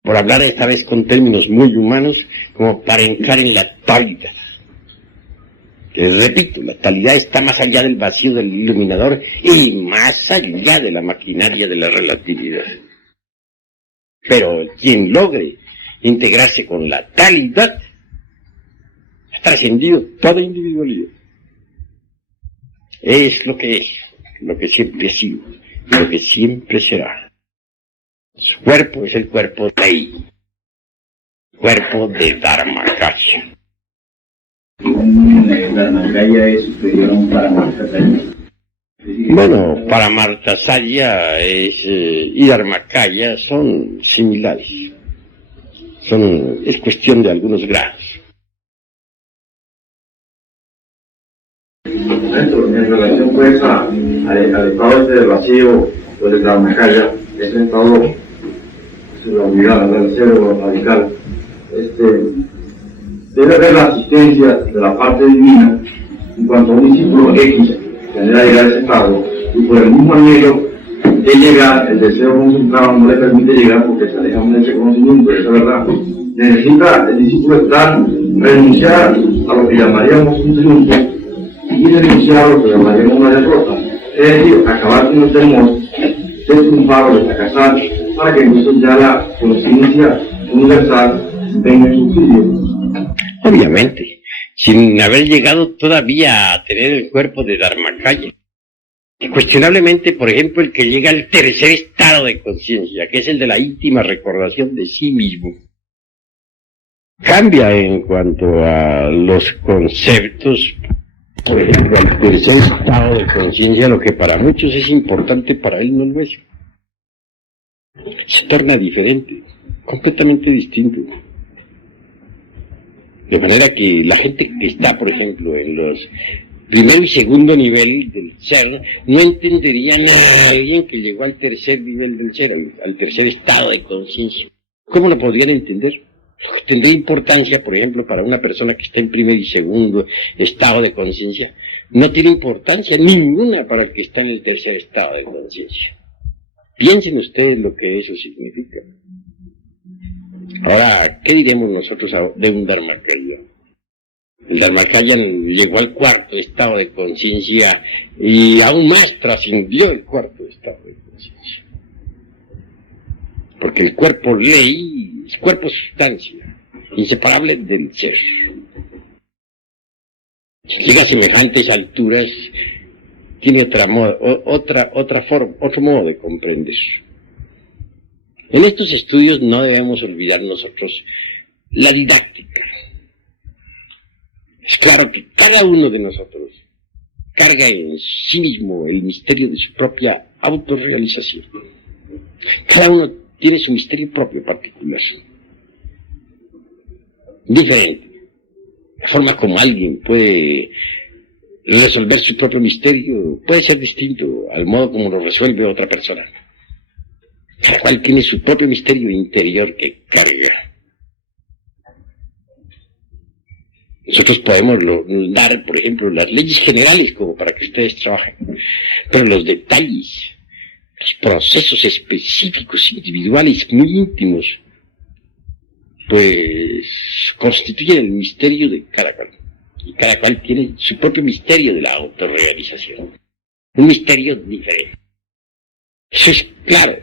por hablar esta vez con términos muy humanos, como para entrar en la talidad. Que repito, la talidad está más allá del vacío del iluminador y más allá de la maquinaria de la relatividad. Pero quien logre integrarse con la talidad, ha trascendido toda individualidad. Es lo que siempre ha sido, lo que siempre será. Su cuerpo es el cuerpo de ley, cuerpo de Dharmakaya. Dharmakaya es superior a un Paramartasaya. Bueno, Paramartasaya y Dharmakaya son similares. Es cuestión de algunos grados. En relación pues al estado de vacío, pues el Dharmakaya, ese estado de la unidad, del cero radical, debe haber la asistencia de la parte divina en cuanto a un discípulo X genera llegar a ese estado, y por el mismo anhelo de llegar, el deseo concentrado no le permite llegar porque se aleja de ese conocimiento, esa verdad. Necesita el discípulo estar, renunciar a lo que llamaríamos un triunfo y renunciar a lo que llamaríamos una derrota. Es decir, acabar con el temor de triunfar o de fracasar, para que entonces ya la conciencia universal venga en su auxilio. Obviamente, sin haber llegado todavía a tener el cuerpo de Dharmakaya. Cuestionablemente, por ejemplo, el que llega al tercer estado de conciencia, que es el de la íntima recordación de sí mismo, cambia en cuanto a los conceptos. Por ejemplo, al tercer estado de conciencia, lo que para muchos es importante, para él no lo es. Se torna diferente, completamente distinto. De manera que la gente que está, por ejemplo, en los primer y segundo nivel del ser, no entenderían a alguien que llegó al tercer nivel del ser, al tercer estado de conciencia. ¿Cómo lo podrían entender? Lo que tendría importancia, por ejemplo, para una persona que está en primer y segundo estado de conciencia, no tiene importancia ninguna para el que está en el tercer estado de conciencia. Piensen ustedes lo que eso significa. Ahora, ¿qué diremos nosotros de un Dharmakaya? El Dharmakaya llegó al cuarto estado de conciencia y aún más trascendió el cuarto estado de conciencia. Porque el cuerpo ley es cuerpo sustancia, inseparable del ser. Llega a semejantes alturas, tiene otra forma, otro modo de comprender. En estos estudios no debemos olvidar nosotros la didáctica. Es claro que cada uno de nosotros carga en sí mismo el misterio de su propia autorrealización. Cada uno tiene su misterio propio particular, diferente. La forma como alguien puede resolver su propio misterio puede ser distinto al modo como lo resuelve otra persona. Cada cual tiene su propio misterio interior que carga. Nosotros podemos dar, por ejemplo, las leyes generales como para que ustedes trabajen, pero los detalles, los procesos específicos, individuales, muy íntimos, pues constituyen el misterio de cada cual. Y cada cual tiene su propio misterio de la autorrealización. Un misterio diferente. Eso es claro.